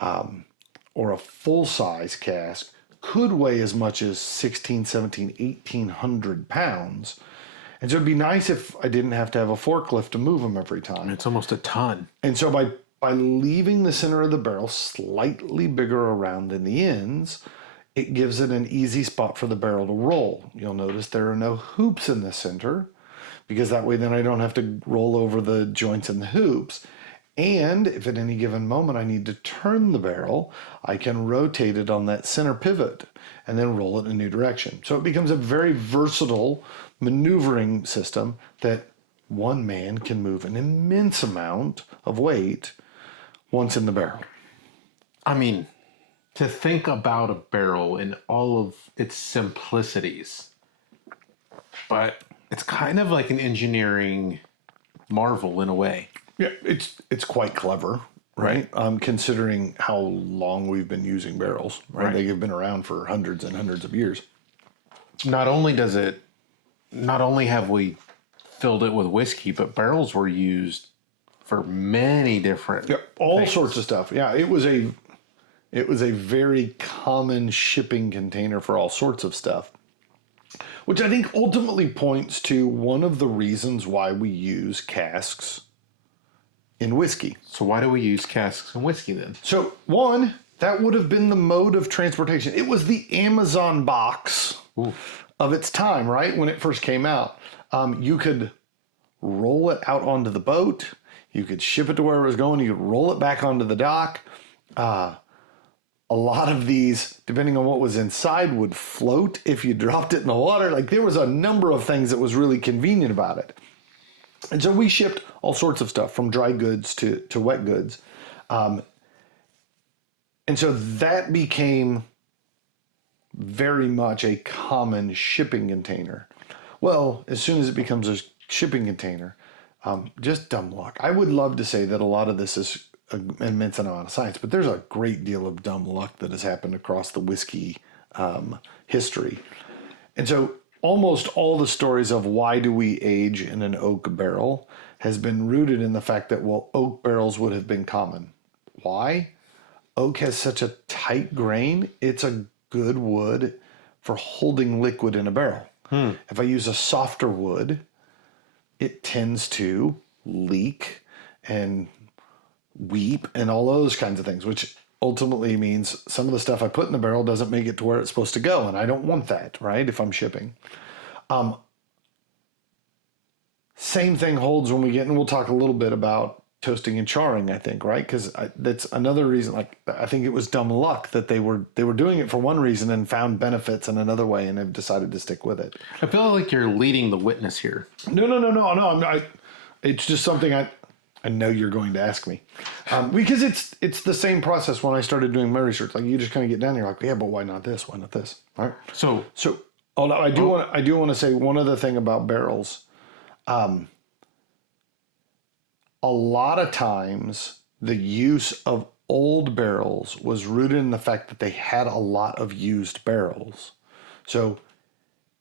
a full-size cask could weigh as much as 16, 17, 1,800 pounds. And so it'd be nice if I didn't have to have a forklift to move them every time. It's almost a ton. And so by leaving the center of the barrel slightly bigger around than the ends, it gives it an easy spot for the barrel to roll. You'll notice there are no hoops in the center, because that way then I don't have to roll over the joints in the hoops. And if at any given moment I need to turn the barrel, I can rotate it on that center pivot and then roll it in a new direction. So it becomes a very versatile maneuvering system that one man can move an immense amount of weight once in the barrel. I mean, to think about a barrel in all of its simplicities, but it's kind of like an engineering marvel in a way. Yeah, it's quite clever, right? Considering how long we've been using barrels, right? They have been around for hundreds and hundreds of years. Not only have we filled it with whiskey, but barrels were used for many different all things. sorts of stuff. Yeah, it was a very common shipping container for all sorts of stuff, which I think ultimately points to one of the reasons why we use casks in whiskey. So why do we use casks in whiskey then? So one, that would have been the mode of transportation. It was the Amazon box of its time, right? When it first came out. You could roll it out onto the boat. You could ship it to where it was going. You could roll it back onto the dock. A lot of these, depending on what was inside, would float if you dropped it in the water. Like there was a number of things that was really convenient about it. And so we shipped all sorts of stuff from dry goods to wet goods. And so that became very much a common shipping container. Well, as soon as it becomes a shipping container, just dumb luck. I would love to say that a lot of this is an immense amount of science, but there's a great deal of dumb luck that has happened across the whiskey history. And so almost all the stories of why do we age in an oak barrel has been rooted in the fact that, well, oak barrels would have been common. Why? Oak has such a tight grain. It's a good wood for holding liquid in a barrel. If I use a softer wood, it tends to leak and weep and all those kinds of things, which ultimately means some of the stuff I put in the barrel doesn't make it to where it's supposed to go. And I don't want that, right? If I'm shipping. Same thing holds when we get, and we'll talk a little bit about toasting and charring, I think, right? Because that's another reason, like, I think it was dumb luck that they were doing it for one reason and found benefits in another way and have decided to stick with it. I feel like you're leading the witness here. No. I'm not, it's just something I know you're going to ask me. Because it's the same process when I started doing my research. Like, you just kind of get down there, like, yeah, but why not this? Why not this? All right. So I do want to say one other thing about barrels. A lot of times the use of old barrels was rooted in the fact that they had a lot of used barrels. So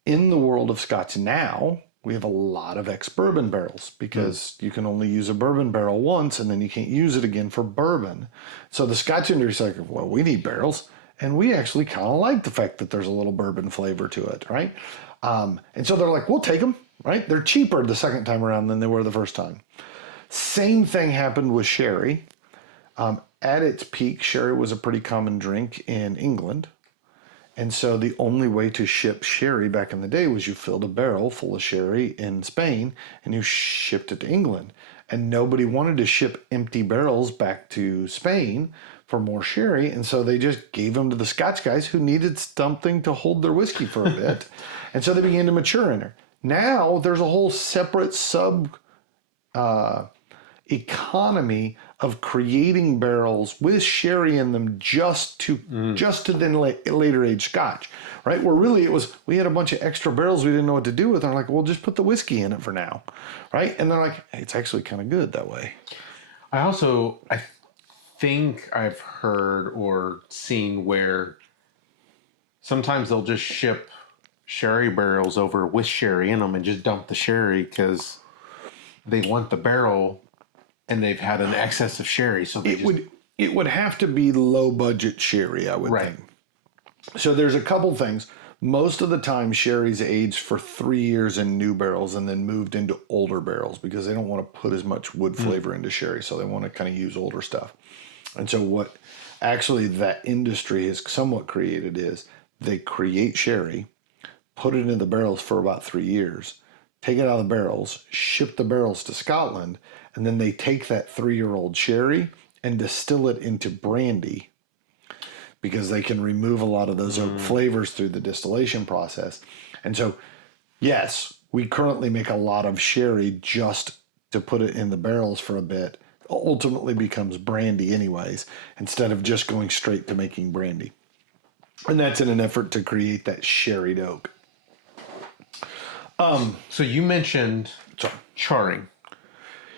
in the world of Scotch now, we have a lot of ex-bourbon barrels because you can only use a bourbon barrel once and then you can't use it again for bourbon. So the Scotch industry is like, well, we need barrels. And we actually kind of like the fact that there's a little bourbon flavor to it, right? And so they're like, we'll take them, right? They're cheaper the second time around than they were the first time. Same thing happened with sherry. At its peak, sherry was a pretty common drink in England. And so the only way to ship sherry back in the day was you filled a barrel full of sherry in Spain and you shipped it to England. And nobody wanted to ship empty barrels back to Spain for more sherry. And so they just gave them to the Scotch guys who needed something to hold their whiskey for a bit. And so they began to mature in her. Now there's a whole separate economy of creating barrels with sherry in them just to then later age Scotch, right? Where really we had a bunch of extra barrels we didn't know what to do with. And they're like, well, just put the whiskey in it for now, right? And they're like, hey, it's actually kind of good that way. I think I've heard or seen where sometimes they'll just ship sherry barrels over with sherry in them and just dump the sherry because they want the barrel and they've had an excess of sherry. So it would have to be low budget sherry, I would think. So there's a couple things. Most of the time, sherry's aged for 3 years in new barrels and then moved into older barrels because they don't want to put as much wood flavor into sherry. So they want to kind of use older stuff. And so what actually that industry has somewhat created is they create sherry, put it in the barrels for about 3 years, take it out of the barrels, ship the barrels to Scotland, and then they take that 3-year-old sherry and distill it into brandy because they can remove a lot of those oak flavors through the distillation process. And so, yes, we currently make a lot of sherry just to put it in the barrels for a bit. ultimately becomes brandy anyways, instead of just going straight to making brandy. And that's in an effort to create that sherried oak. So you mentioned charring.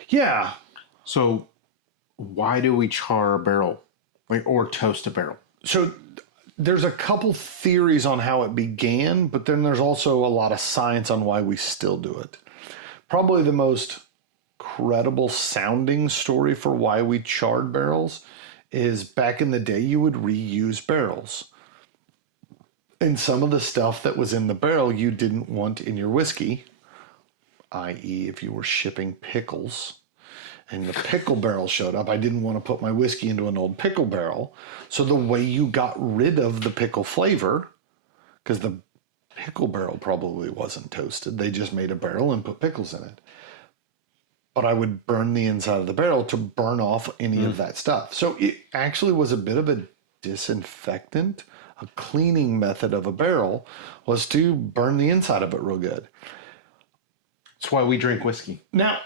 Yeah. So why do we char a barrel, or toast a barrel? So there's a couple theories on how it began, but then there's also a lot of science on why we still do it. Probably the most credible sounding story for why we charred barrels is back in the day you would reuse barrels. And some of the stuff that was in the barrel you didn't want in your whiskey, i.e. if you were shipping pickles and the pickle barrel showed up, I didn't want to put my whiskey into an old pickle barrel. So the way you got rid of the pickle flavor, because the pickle barrel probably wasn't toasted, they just made a barrel and put pickles in it. But I would burn the inside of the barrel to burn off any of that stuff. So it actually was a bit of a disinfectant. A cleaning method of a barrel was to burn the inside of it real good. That's why we drink whiskey. Now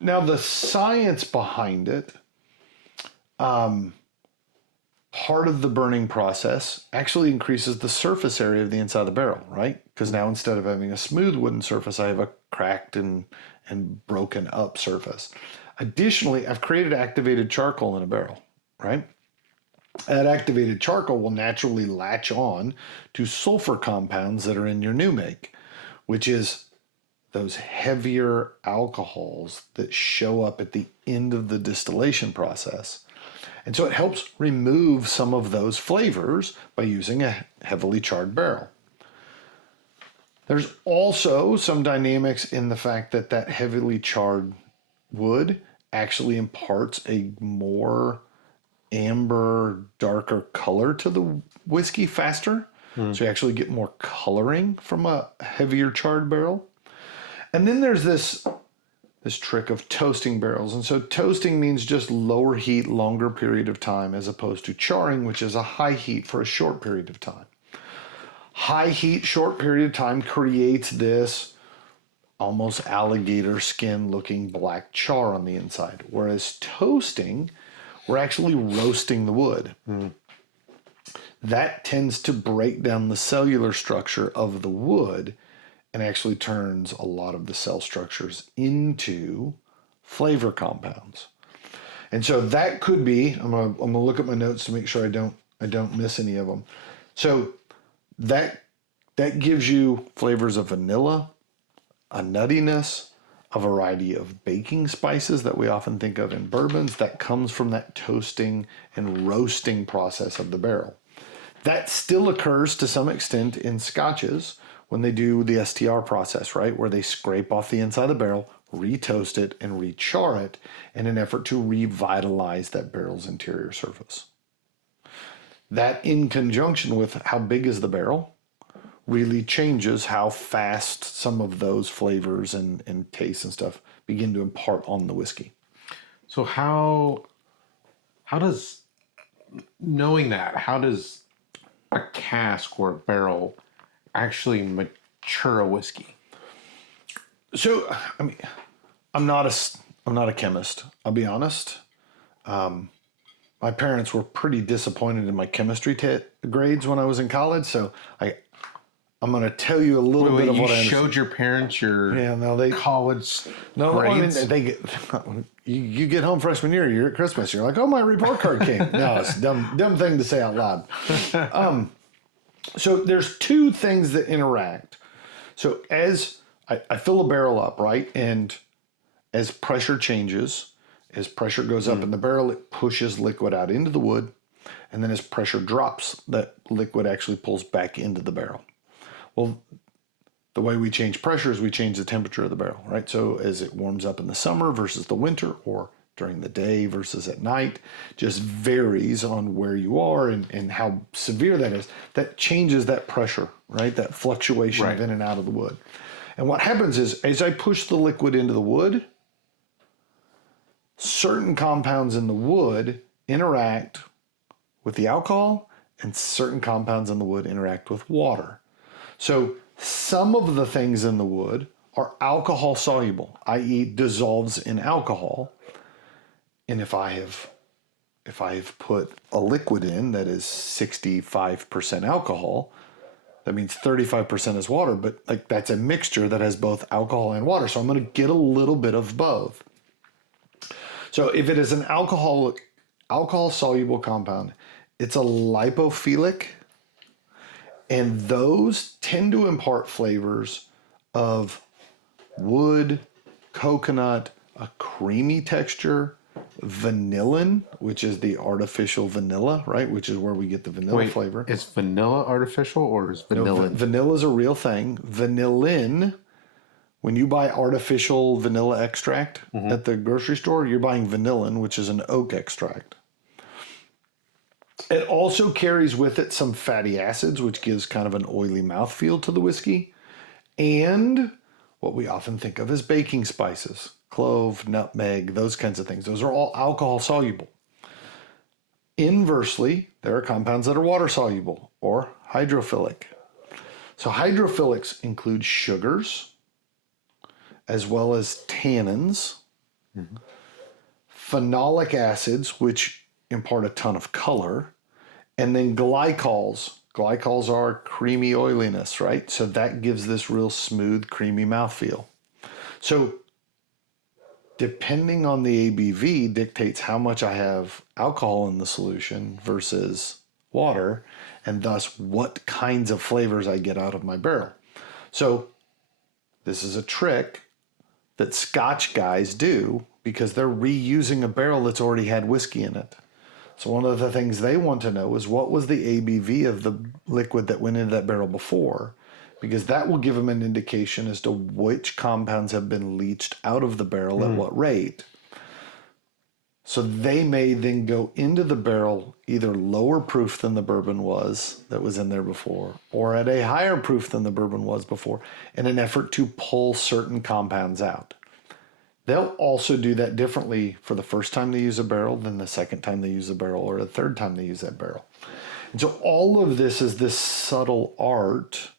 the science behind it, part of the burning process actually increases the surface area of the inside of the barrel, right? Because now instead of having a smooth wooden surface, I have a cracked and broken up surface. Additionally, I've created activated charcoal in a barrel, right? That activated charcoal will naturally latch on to sulfur compounds that are in your new make, which is those heavier alcohols that show up at the end of the distillation process. And so it helps remove some of those flavors by using a heavily charred barrel. There's also some dynamics in the fact that that heavily charred wood actually imparts a more amber, darker color to the whiskey faster. So you actually get more coloring from a heavier charred barrel. And then there's this trick of toasting barrels. And so toasting means just lower heat, longer period of time, as opposed to charring, which is a high heat for a short period of time. High heat, short period of time creates this almost alligator skin looking black char on the inside. Whereas toasting, we're actually roasting the wood. That tends to break down the cellular structure of the wood and actually turns a lot of the cell structures into flavor compounds. And so that could be, I'm gonna look at my notes to make sure I don't miss any of them. So that gives you flavors of vanilla, a nuttiness, a variety of baking spices that we often think of in bourbons that comes from that toasting and roasting process of the barrel. That still occurs to some extent in scotches when they do the STR process, right? Where they scrape off the inside of the barrel, re-toast it, and re-char it in an effort to revitalize that barrel's interior surface. That, in conjunction with how big is the barrel, really changes how fast some of those flavors and tastes and stuff begin to impart on the whiskey. So how does, knowing that, how does a cask or a barrel actually mature a whiskey? So, I mean, I'm not a chemist, I'll be honest. My parents were pretty disappointed in my chemistry grades when I was in college, so I'm going to tell you a little bit of what I understand. You showed your parents your college grades? You get home freshman year, you're at Christmas, you're like, oh, my report card came. No, it's a dumb thing to say out loud. So there's two things that interact. So as I fill a barrel up, right, and as pressure changes, as pressure goes up in the barrel, it pushes liquid out into the wood, and then as pressure drops, that liquid actually pulls back into the barrel. Well, the way we change pressure is we change the temperature of the barrel, right? So as it warms up in the summer versus the winter, or during the day versus at night, just varies on where you are and how severe that is. That changes that pressure, right? That fluctuation of in and out of the wood. And what happens is, as I push the liquid into the wood, certain compounds in the wood interact with the alcohol, and certain compounds in the wood interact with water. So some of the things in the wood are alcohol soluble, i.e. dissolves in alcohol, And if I have put a liquid in that is 65% alcohol, that means 35% is water, but like that's a mixture that has both alcohol and water. So I'm going to get a little bit of both. So if it is an alcohol soluble compound, it's a lipophilic, and those tend to impart flavors of wood, coconut, a creamy texture, vanillin, which is the artificial vanilla, right? Which is where we get the vanilla flavor. Is vanilla artificial or is vanillin? No, vanilla is a real thing. Vanillin, when you buy artificial vanilla extract at the grocery store, you're buying vanillin, which is an oak extract. It also carries with it some fatty acids, which gives kind of an oily mouthfeel to the whiskey. And what we often think of as baking spices, clove, nutmeg, those kinds of things. Those are all alcohol soluble. Inversely, there are compounds that are water soluble or hydrophilic. So hydrophilics include sugars as well as tannins, phenolic acids, which impart a ton of color, and then glycols. Glycols are creamy oiliness, right? So that gives this real smooth, creamy mouthfeel. So depending on the ABV dictates how much I have alcohol in the solution versus water, and thus what kinds of flavors I get out of my barrel. So this is a trick that Scotch guys do because they're reusing a barrel that's already had whiskey in it. So one of the things they want to know is what was the ABV of the liquid that went into that barrel before, because that will give them an indication as to which compounds have been leached out of the barrel at what rate. So they may then go into the barrel either lower proof than the bourbon was that was in there before, or at a higher proof than the bourbon was before, in an effort to pull certain compounds out. They'll also do that differently for the first time they use a barrel than the second time they use a barrel or the third time they use that barrel. And so all of this is this subtle art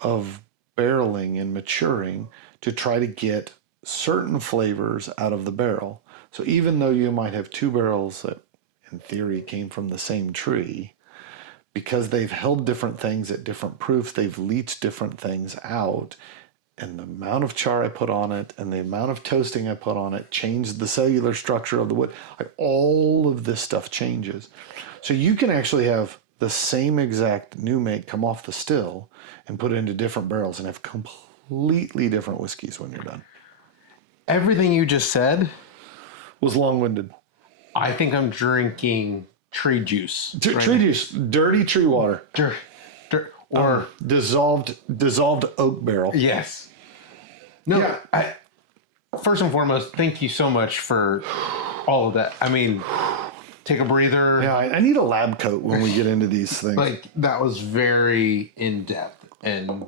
of barreling and maturing to try to get certain flavors out of the barrel. So even though you might have two barrels that in theory came from the same tree, because they've held different things at different proofs, they've leached different things out, and the amount of char I put on it and the amount of toasting I put on it changed the cellular structure of the wood. Like all of this stuff changes. So you can actually have the same exact new make come off the still and put it into different barrels and have completely different whiskeys when you're done. Everything you just said Was long-winded. I think I'm drinking tree juice. Tree juice, dirty tree water, Or dissolved oak barrel. yes. No, Yeah. First and foremost, thank you so much for all of that. I mean, take a breather. Yeah, I need a lab coat when we get into these things. Like, that was very in-depth and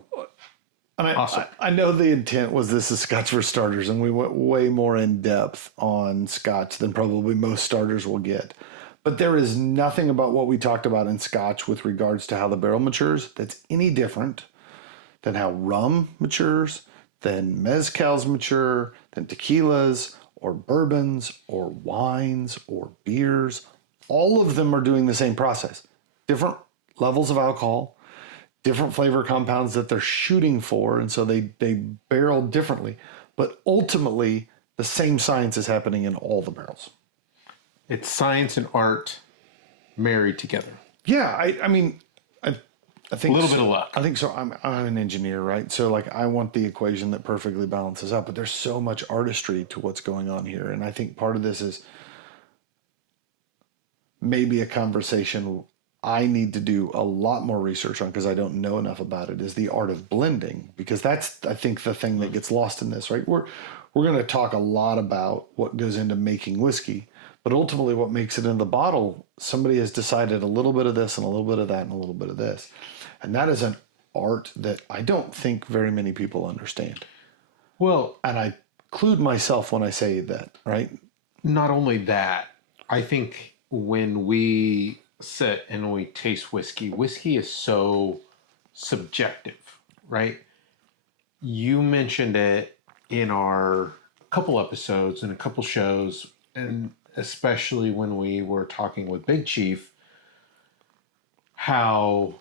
awesome. I know the intent was this is Scotch for starters, and we went way more in depth on Scotch than probably most starters will get. But there is nothing about what we talked about in Scotch with regards to how the barrel matures that's any different than how rum matures, than mezcals mature, than tequilas or bourbons or wines or beers. All of them are doing the same process. Different levels of alcohol, different flavor compounds that they're shooting for, and so they barrel differently. But ultimately, the same science is happening in all the barrels. It's science and art married together. Yeah, I mean, I think a little bit of luck. I think so. I'm an engineer, right? So like I want the equation that perfectly balances out, but there's so much artistry to what's going on here. And I think part of this is maybe a conversation I need to do a lot more research on because I don't know enough about it, is the art of blending, because that's, I think, the thing that gets lost in this, right? We're going to talk a lot about what goes into making whiskey, but ultimately what makes it in the bottle, somebody has decided a little bit of this and a little bit of that and a little bit of this. And that is an art that I don't think very many people understand. Well, and I include myself when I say that, right? Not only that, I think when we sit and we taste whiskey is so subjective, right? You mentioned it in our couple episodes and a couple shows, and especially when we were talking with Big Chief, how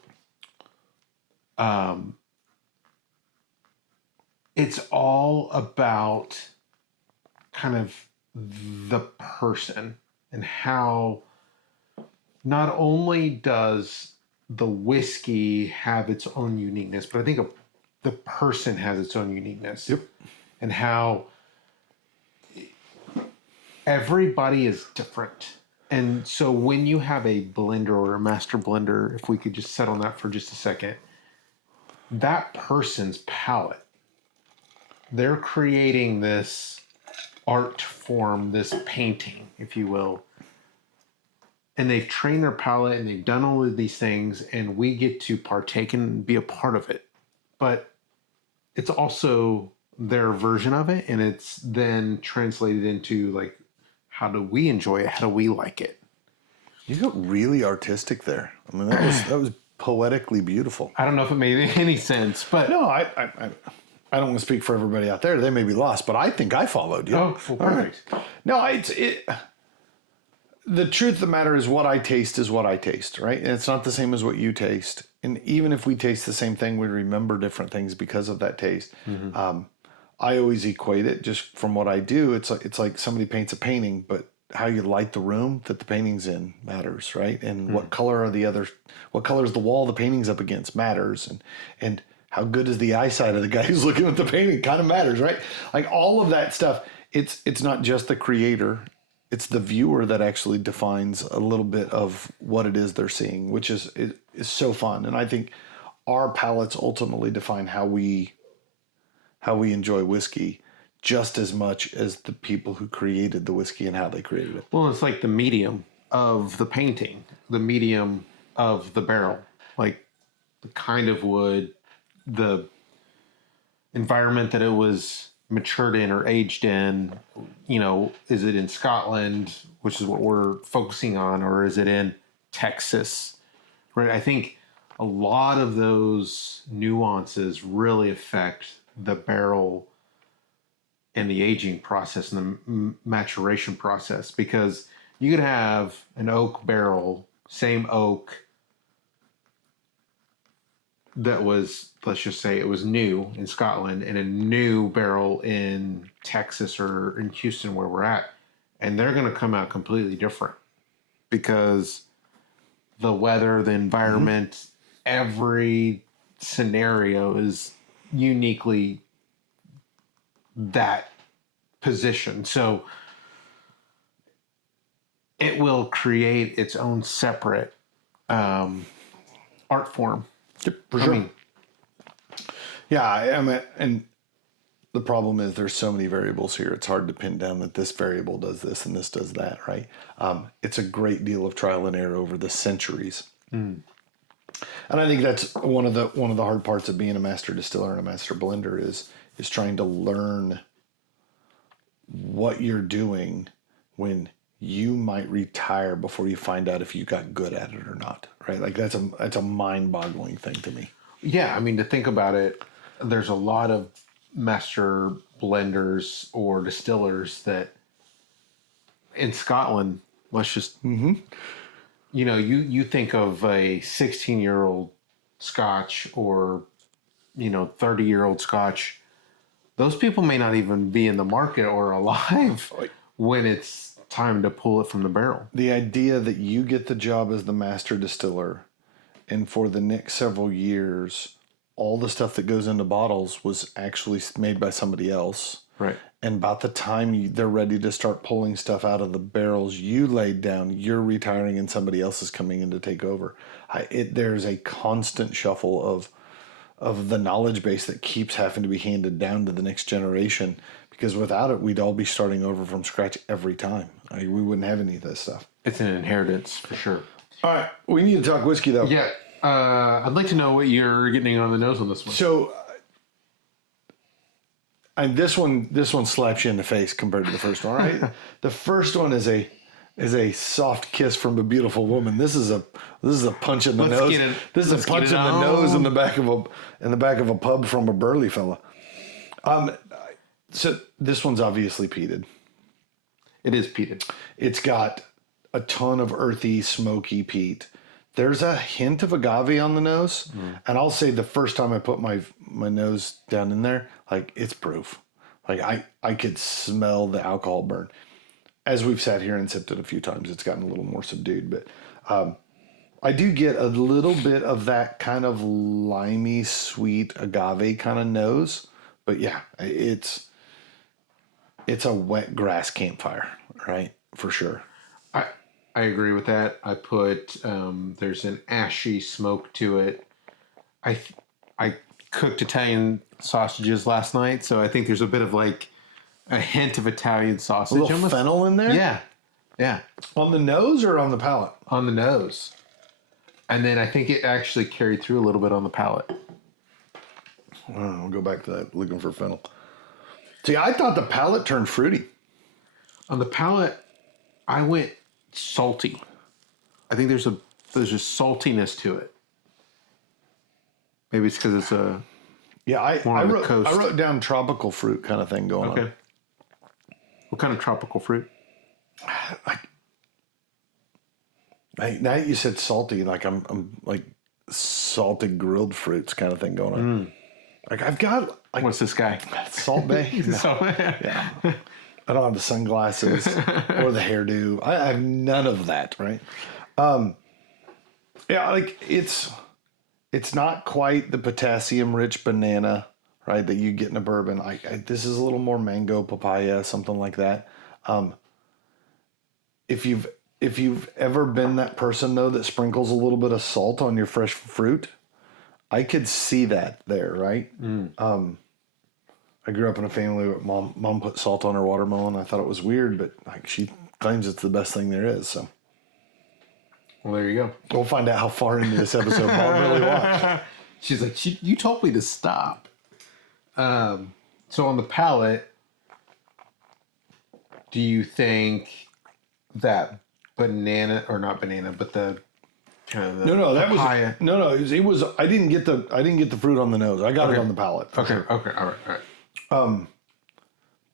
it's all about kind of the person and how not only does the whiskey have its own uniqueness, but I think the person has its own uniqueness. Yep. And how everybody is different. And so when you have a blender or a master blender, if we could just settle on that for just a second, that person's palate, they're creating this art form, this painting, if you will. And they've trained their palate and they've done all of these things, and we get to partake and be a part of it. But it's also their version of it, and it's then translated into like, how do we enjoy it? How do we like it? You got really artistic there. I mean, that was poetically beautiful. I don't know if it made any sense, but No, I don't want to speak for everybody out there. They may be lost, but I think I followed you. oh, well, perfect. Right. No, the truth of the matter is what I taste is what I taste, right? And it's not the same as what you taste. And even if we taste the same thing, we remember different things because of that taste. Mm-hmm. I always equate it just from what I do. It's like somebody paints a painting, but how you light the room that the painting's in matters, right? And what color is the wall the painting's up against matters. And how good is the eyesight of the guy who's looking at the painting kind of matters, right? Like all of that stuff. It's not just the creator. It's the viewer that actually defines a little bit of what it is they're seeing, which is so fun. And I think our palates ultimately define how we enjoy whiskey just as much as the people who created the whiskey and how they created it. Well, it's like the medium of the painting, the medium of the barrel, like the kind of wood, the environment that it was matured in or aged in. You know, is it in Scotland, which is what we're focusing on, or is it in Texas? Right? I think a lot of those nuances really affect the barrel and the aging process and the maturation process, because you could have an oak barrel, same oak that was, let's just say it was new in Scotland, and a new barrel in Texas or in Houston where we're at, and they're going to come out completely different because the weather, the environment, every scenario is uniquely that position. So it will create its own separate art form. Yep, for sure. I mean, and the problem is there's so many variables here. It's hard to pin down that this variable does this and this does that, right? It's a great deal of trial and error over the centuries. And I think that's one of the hard parts of being a master distiller and a master blender is trying to learn what you're doing when you might retire before you find out if you got good at it or not, right? Like that's a mind-boggling thing to me. Yeah, I mean, to think about it, there's a lot of master blenders or distillers that in Scotland, let's just, you know, you think of a 16-year-old Scotch or, you know, 30-year-old Scotch. Those people may not even be in the market or alive when it's time to pull it from the barrel. The idea that you get the job as the master distiller, and for the next several years, all the stuff that goes into bottles was actually made by somebody else. Right. And about the time they're ready to start pulling stuff out of the barrels you laid down, you're retiring and somebody else is coming in to take over. There's a constant shuffle of the knowledge base that keeps having to be handed down to the next generation, because without it, we'd all be starting over from scratch every time. We wouldn't have any of this stuff. It's an inheritance for sure. All right. We need to talk whiskey, though. Yeah. I'd like to know what you're getting on the nose on this one. So, this one slaps you in the face compared to the first one, right? The first one is a soft kiss from a beautiful woman. This is a punch in the nose. This is a punch in the nose in the back of a pub from a burly fella. So this one's obviously peated. It is peated. It's got a ton of earthy, smoky peat. There's a hint of agave on the nose. And I'll say the first time I put my nose down in there, like, it's proof. Like, I could smell the alcohol burn. As we've sat here and sipped it a few times, it's gotten a little more subdued. But I do get a little bit of that kind of limey, sweet agave kind of nose. But yeah, it's a wet grass campfire, right? For sure. I agree with that. I put there's an ashy smoke to it. I cooked Italian sausages last night, so I think there's a bit of like a hint of Italian sausage. A little fennel in there? Yeah. On the nose or on the palate? On the nose. And then I think it actually carried through a little bit on the palate. I'll go back to that, looking for fennel. See, I thought the palate turned fruity. On the palate, I went salty. I think there's a saltiness to it. Maybe it's because it's a I wrote down tropical fruit kind of thing going on. What kind of tropical fruit? Now you said salty, like I'm like salted grilled fruits kind of thing going on. Like I've got like, what's this guy? Salt Bay. Yeah. I don't have the sunglasses or the hairdo. I have none of that, right? Yeah, like it's not quite the potassium-rich banana, right, that you get in a bourbon. This is a little more mango, papaya, something like that. If you've ever been that person though that sprinkles a little bit of salt on your fresh fruit, I could see that there, right? I grew up in a family where mom put salt on her watermelon. I thought it was weird, but like she claims it's the best thing there is. So, well, there you go. We'll find out how far into this episode Mom really watched. She's like, you told me to stop. So on the palate, do you think that banana or not banana, but the kind of the papaya. It was I didn't get the fruit on the nose. I got it on the palate. Okay, all right.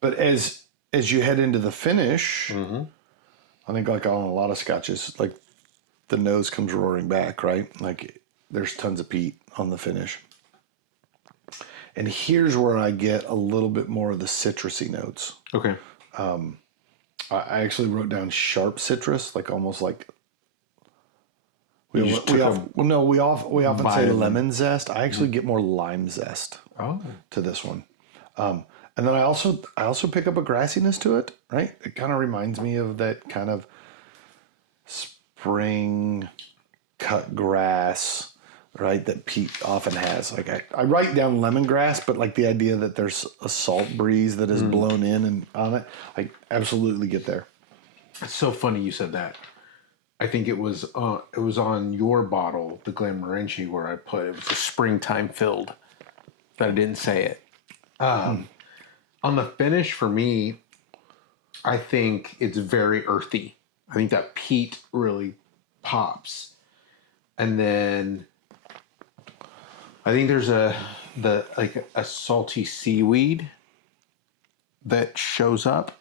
But as you head into the finish, I think like on a lot of scotches, like the nose comes roaring back, right? Like there's tons of peat on the finish. And here's where I get a little bit more of the citrusy notes. Okay. I actually wrote down sharp citrus, like almost like we often say lemon zest. I actually get more lime zest to this one. And then I also pick up a grassiness to it, right? It kind of reminds me of that kind of spring cut grass, right? That peat often has. Like I write down lemongrass, but like the idea that there's a salt breeze that is blown in and on it, I absolutely get there. It's so funny you said that. I think it was on your bottle, the Glenmorangie, where I put it was a springtime filled, but I didn't say it. On the finish for me, I think it's very earthy. I think that peat really pops, and then I think there's a salty seaweed that shows up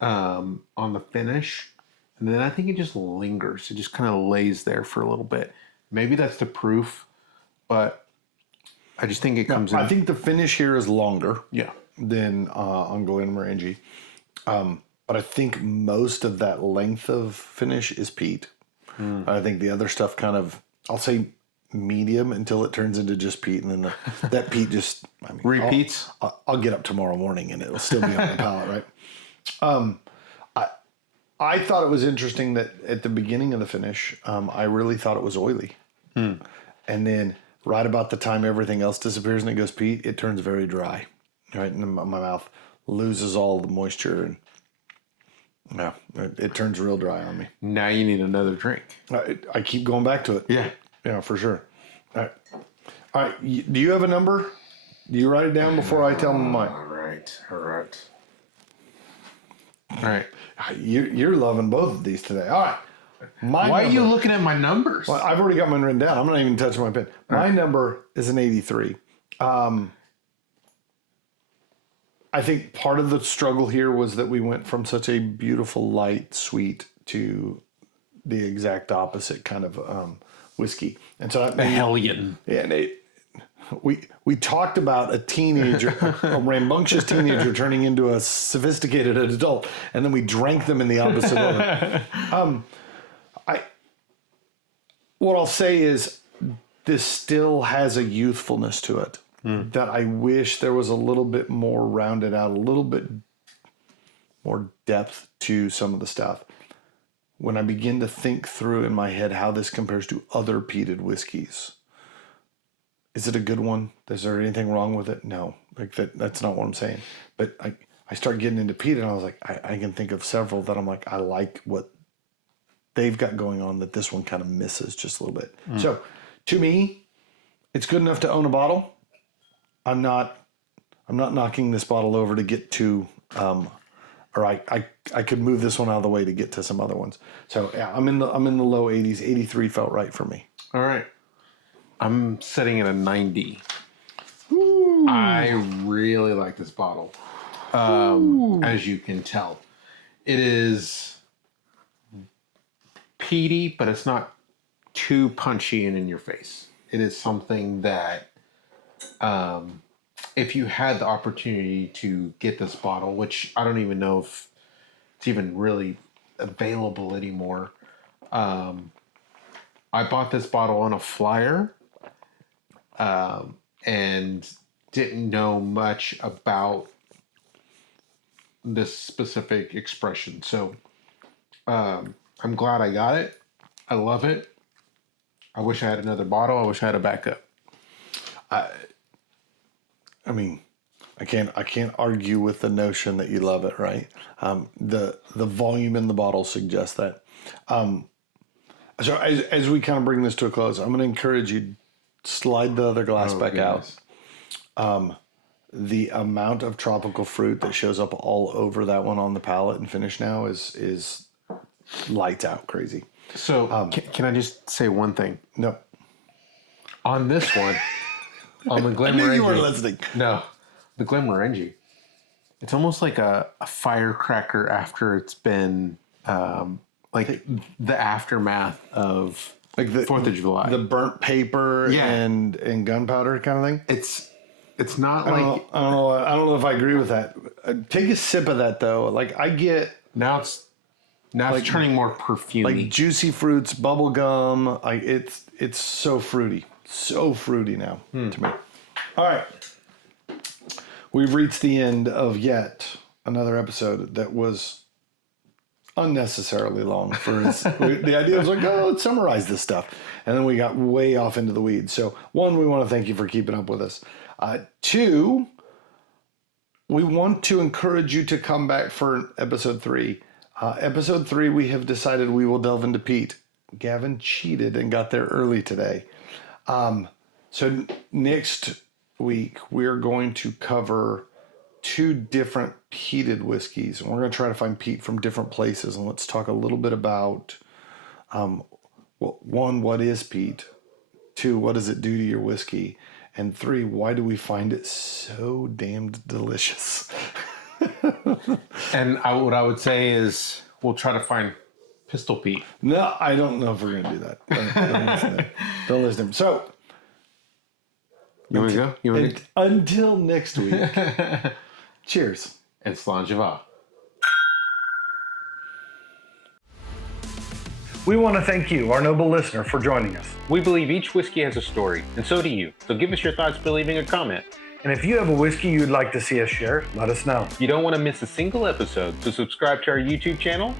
on the finish. And then I think it just lingers. It just kind of lays there for a little bit. Maybe that's the proof, but I just think it comes in. I think the finish here is longer Yeah. than on Glenmorangie. But I think most of that length of finish is peat. I think the other stuff kind of, I'll say medium until it turns into just peat. And then that peat just repeats. I'll get up tomorrow morning and it'll still be on the palate, right? I thought it was interesting that at the beginning of the finish, I really thought it was oily. And then right about the time everything else disappears and it goes peat, it turns very dry, right? And my mouth loses all the moisture and it turns real dry on me. Now you need another drink. I keep going back to it. Yeah, for sure. All right. Do you have a number? Do you write it down before I tell them mine? All right. You're loving both of these today. All right. Why are you looking at my numbers? Well, I've already got mine written down. I'm not even touching my pen. My number is an 83. I think part of the struggle here was that we went from such a beautiful, light, sweet to the exact opposite kind of whiskey. And so that The Hellion. and we talked about a teenager, a rambunctious teenager turning into a sophisticated adult, and then we drank them in the opposite order. What I'll say is this still has a youthfulness to it that I wish there was a little bit more rounded out, a little bit more depth to some of the stuff. When I begin to think through in my head how this compares to other peated whiskeys, is it a good one? Is there anything wrong with it? No, like that's not what I'm saying. But I start getting into peated, and I was like, I can think of several that I'm like, I like what they've got going on that this one kind of misses just a little bit. So to me, it's good enough to own a bottle. I'm not knocking this bottle over to get to, or I could move this one out of the way to get to some other ones. So yeah, I'm in the low 80s. 83 felt right for me. All right. I'm setting it at a 90. Ooh. I really like this bottle. As you can tell, it is peaty, but it's not too punchy and in your face. It is something that, if you had the opportunity to get this bottle, which I don't even know if it's even really available anymore. I bought this bottle on a flyer, and didn't know much about this specific expression. So, I'm glad I got it. I love it. I wish I had another bottle. I wish I had a backup. I mean, I can't argue with the notion that you love it, right? The volume in the bottle suggests that. So as we kind of bring this to a close, I'm going to encourage you slide the other glass back out. The amount of tropical fruit that shows up all over that one on the palate and finish now is lights out crazy. So can I just say one thing? No. On this one, on the Glenmorangie. I knew you were listening. No, the Glenmorangie. It's almost like a firecracker after it's been like the aftermath of like the 4th of July. The burnt paper and gunpowder kind of thing. It's not I like don't know if I agree with that. Take a sip of that though. Like I get now it's turning more perfumey. Like juicy fruits, bubble gum. It's so fruity. So fruity now to me. All right. We've reached the end of yet another episode that was unnecessarily long for us. The idea was like, let's summarize this stuff. And then we got way off into the weeds. So one, we want to thank you for keeping up with us. Two, we want to encourage you to come back for episode 3. Episode 3, we have decided we will delve into peat. Gavin cheated and got there early today. So next week, we're going to cover 2 different peated whiskeys. And we're going to try to find peat from different places. And let's talk a little bit about, 1, what is peat? 2, what does it do to your whiskey? And 3, why do we find it so damned delicious? And what I would say is we'll try to find Pistol Pete. No, I don't know if we're going to do that. Don't listen to him. So, you want to go? Until next week, cheers. And Slanjava. We want to thank you, our noble listener, for joining us. We believe each whiskey has a story, and so do you. So give us your thoughts by leaving a comment. And if you have a whiskey you'd like to see us share, let us know. You don't want to miss a single episode, so subscribe to our YouTube channel.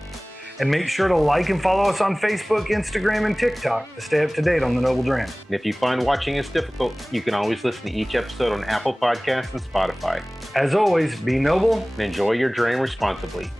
And make sure to like and follow us on Facebook, Instagram, and TikTok to stay up to date on the Noble Dram. And if you find watching us difficult, you can always listen to each episode on Apple Podcasts and Spotify. As always, be noble and enjoy your dram responsibly.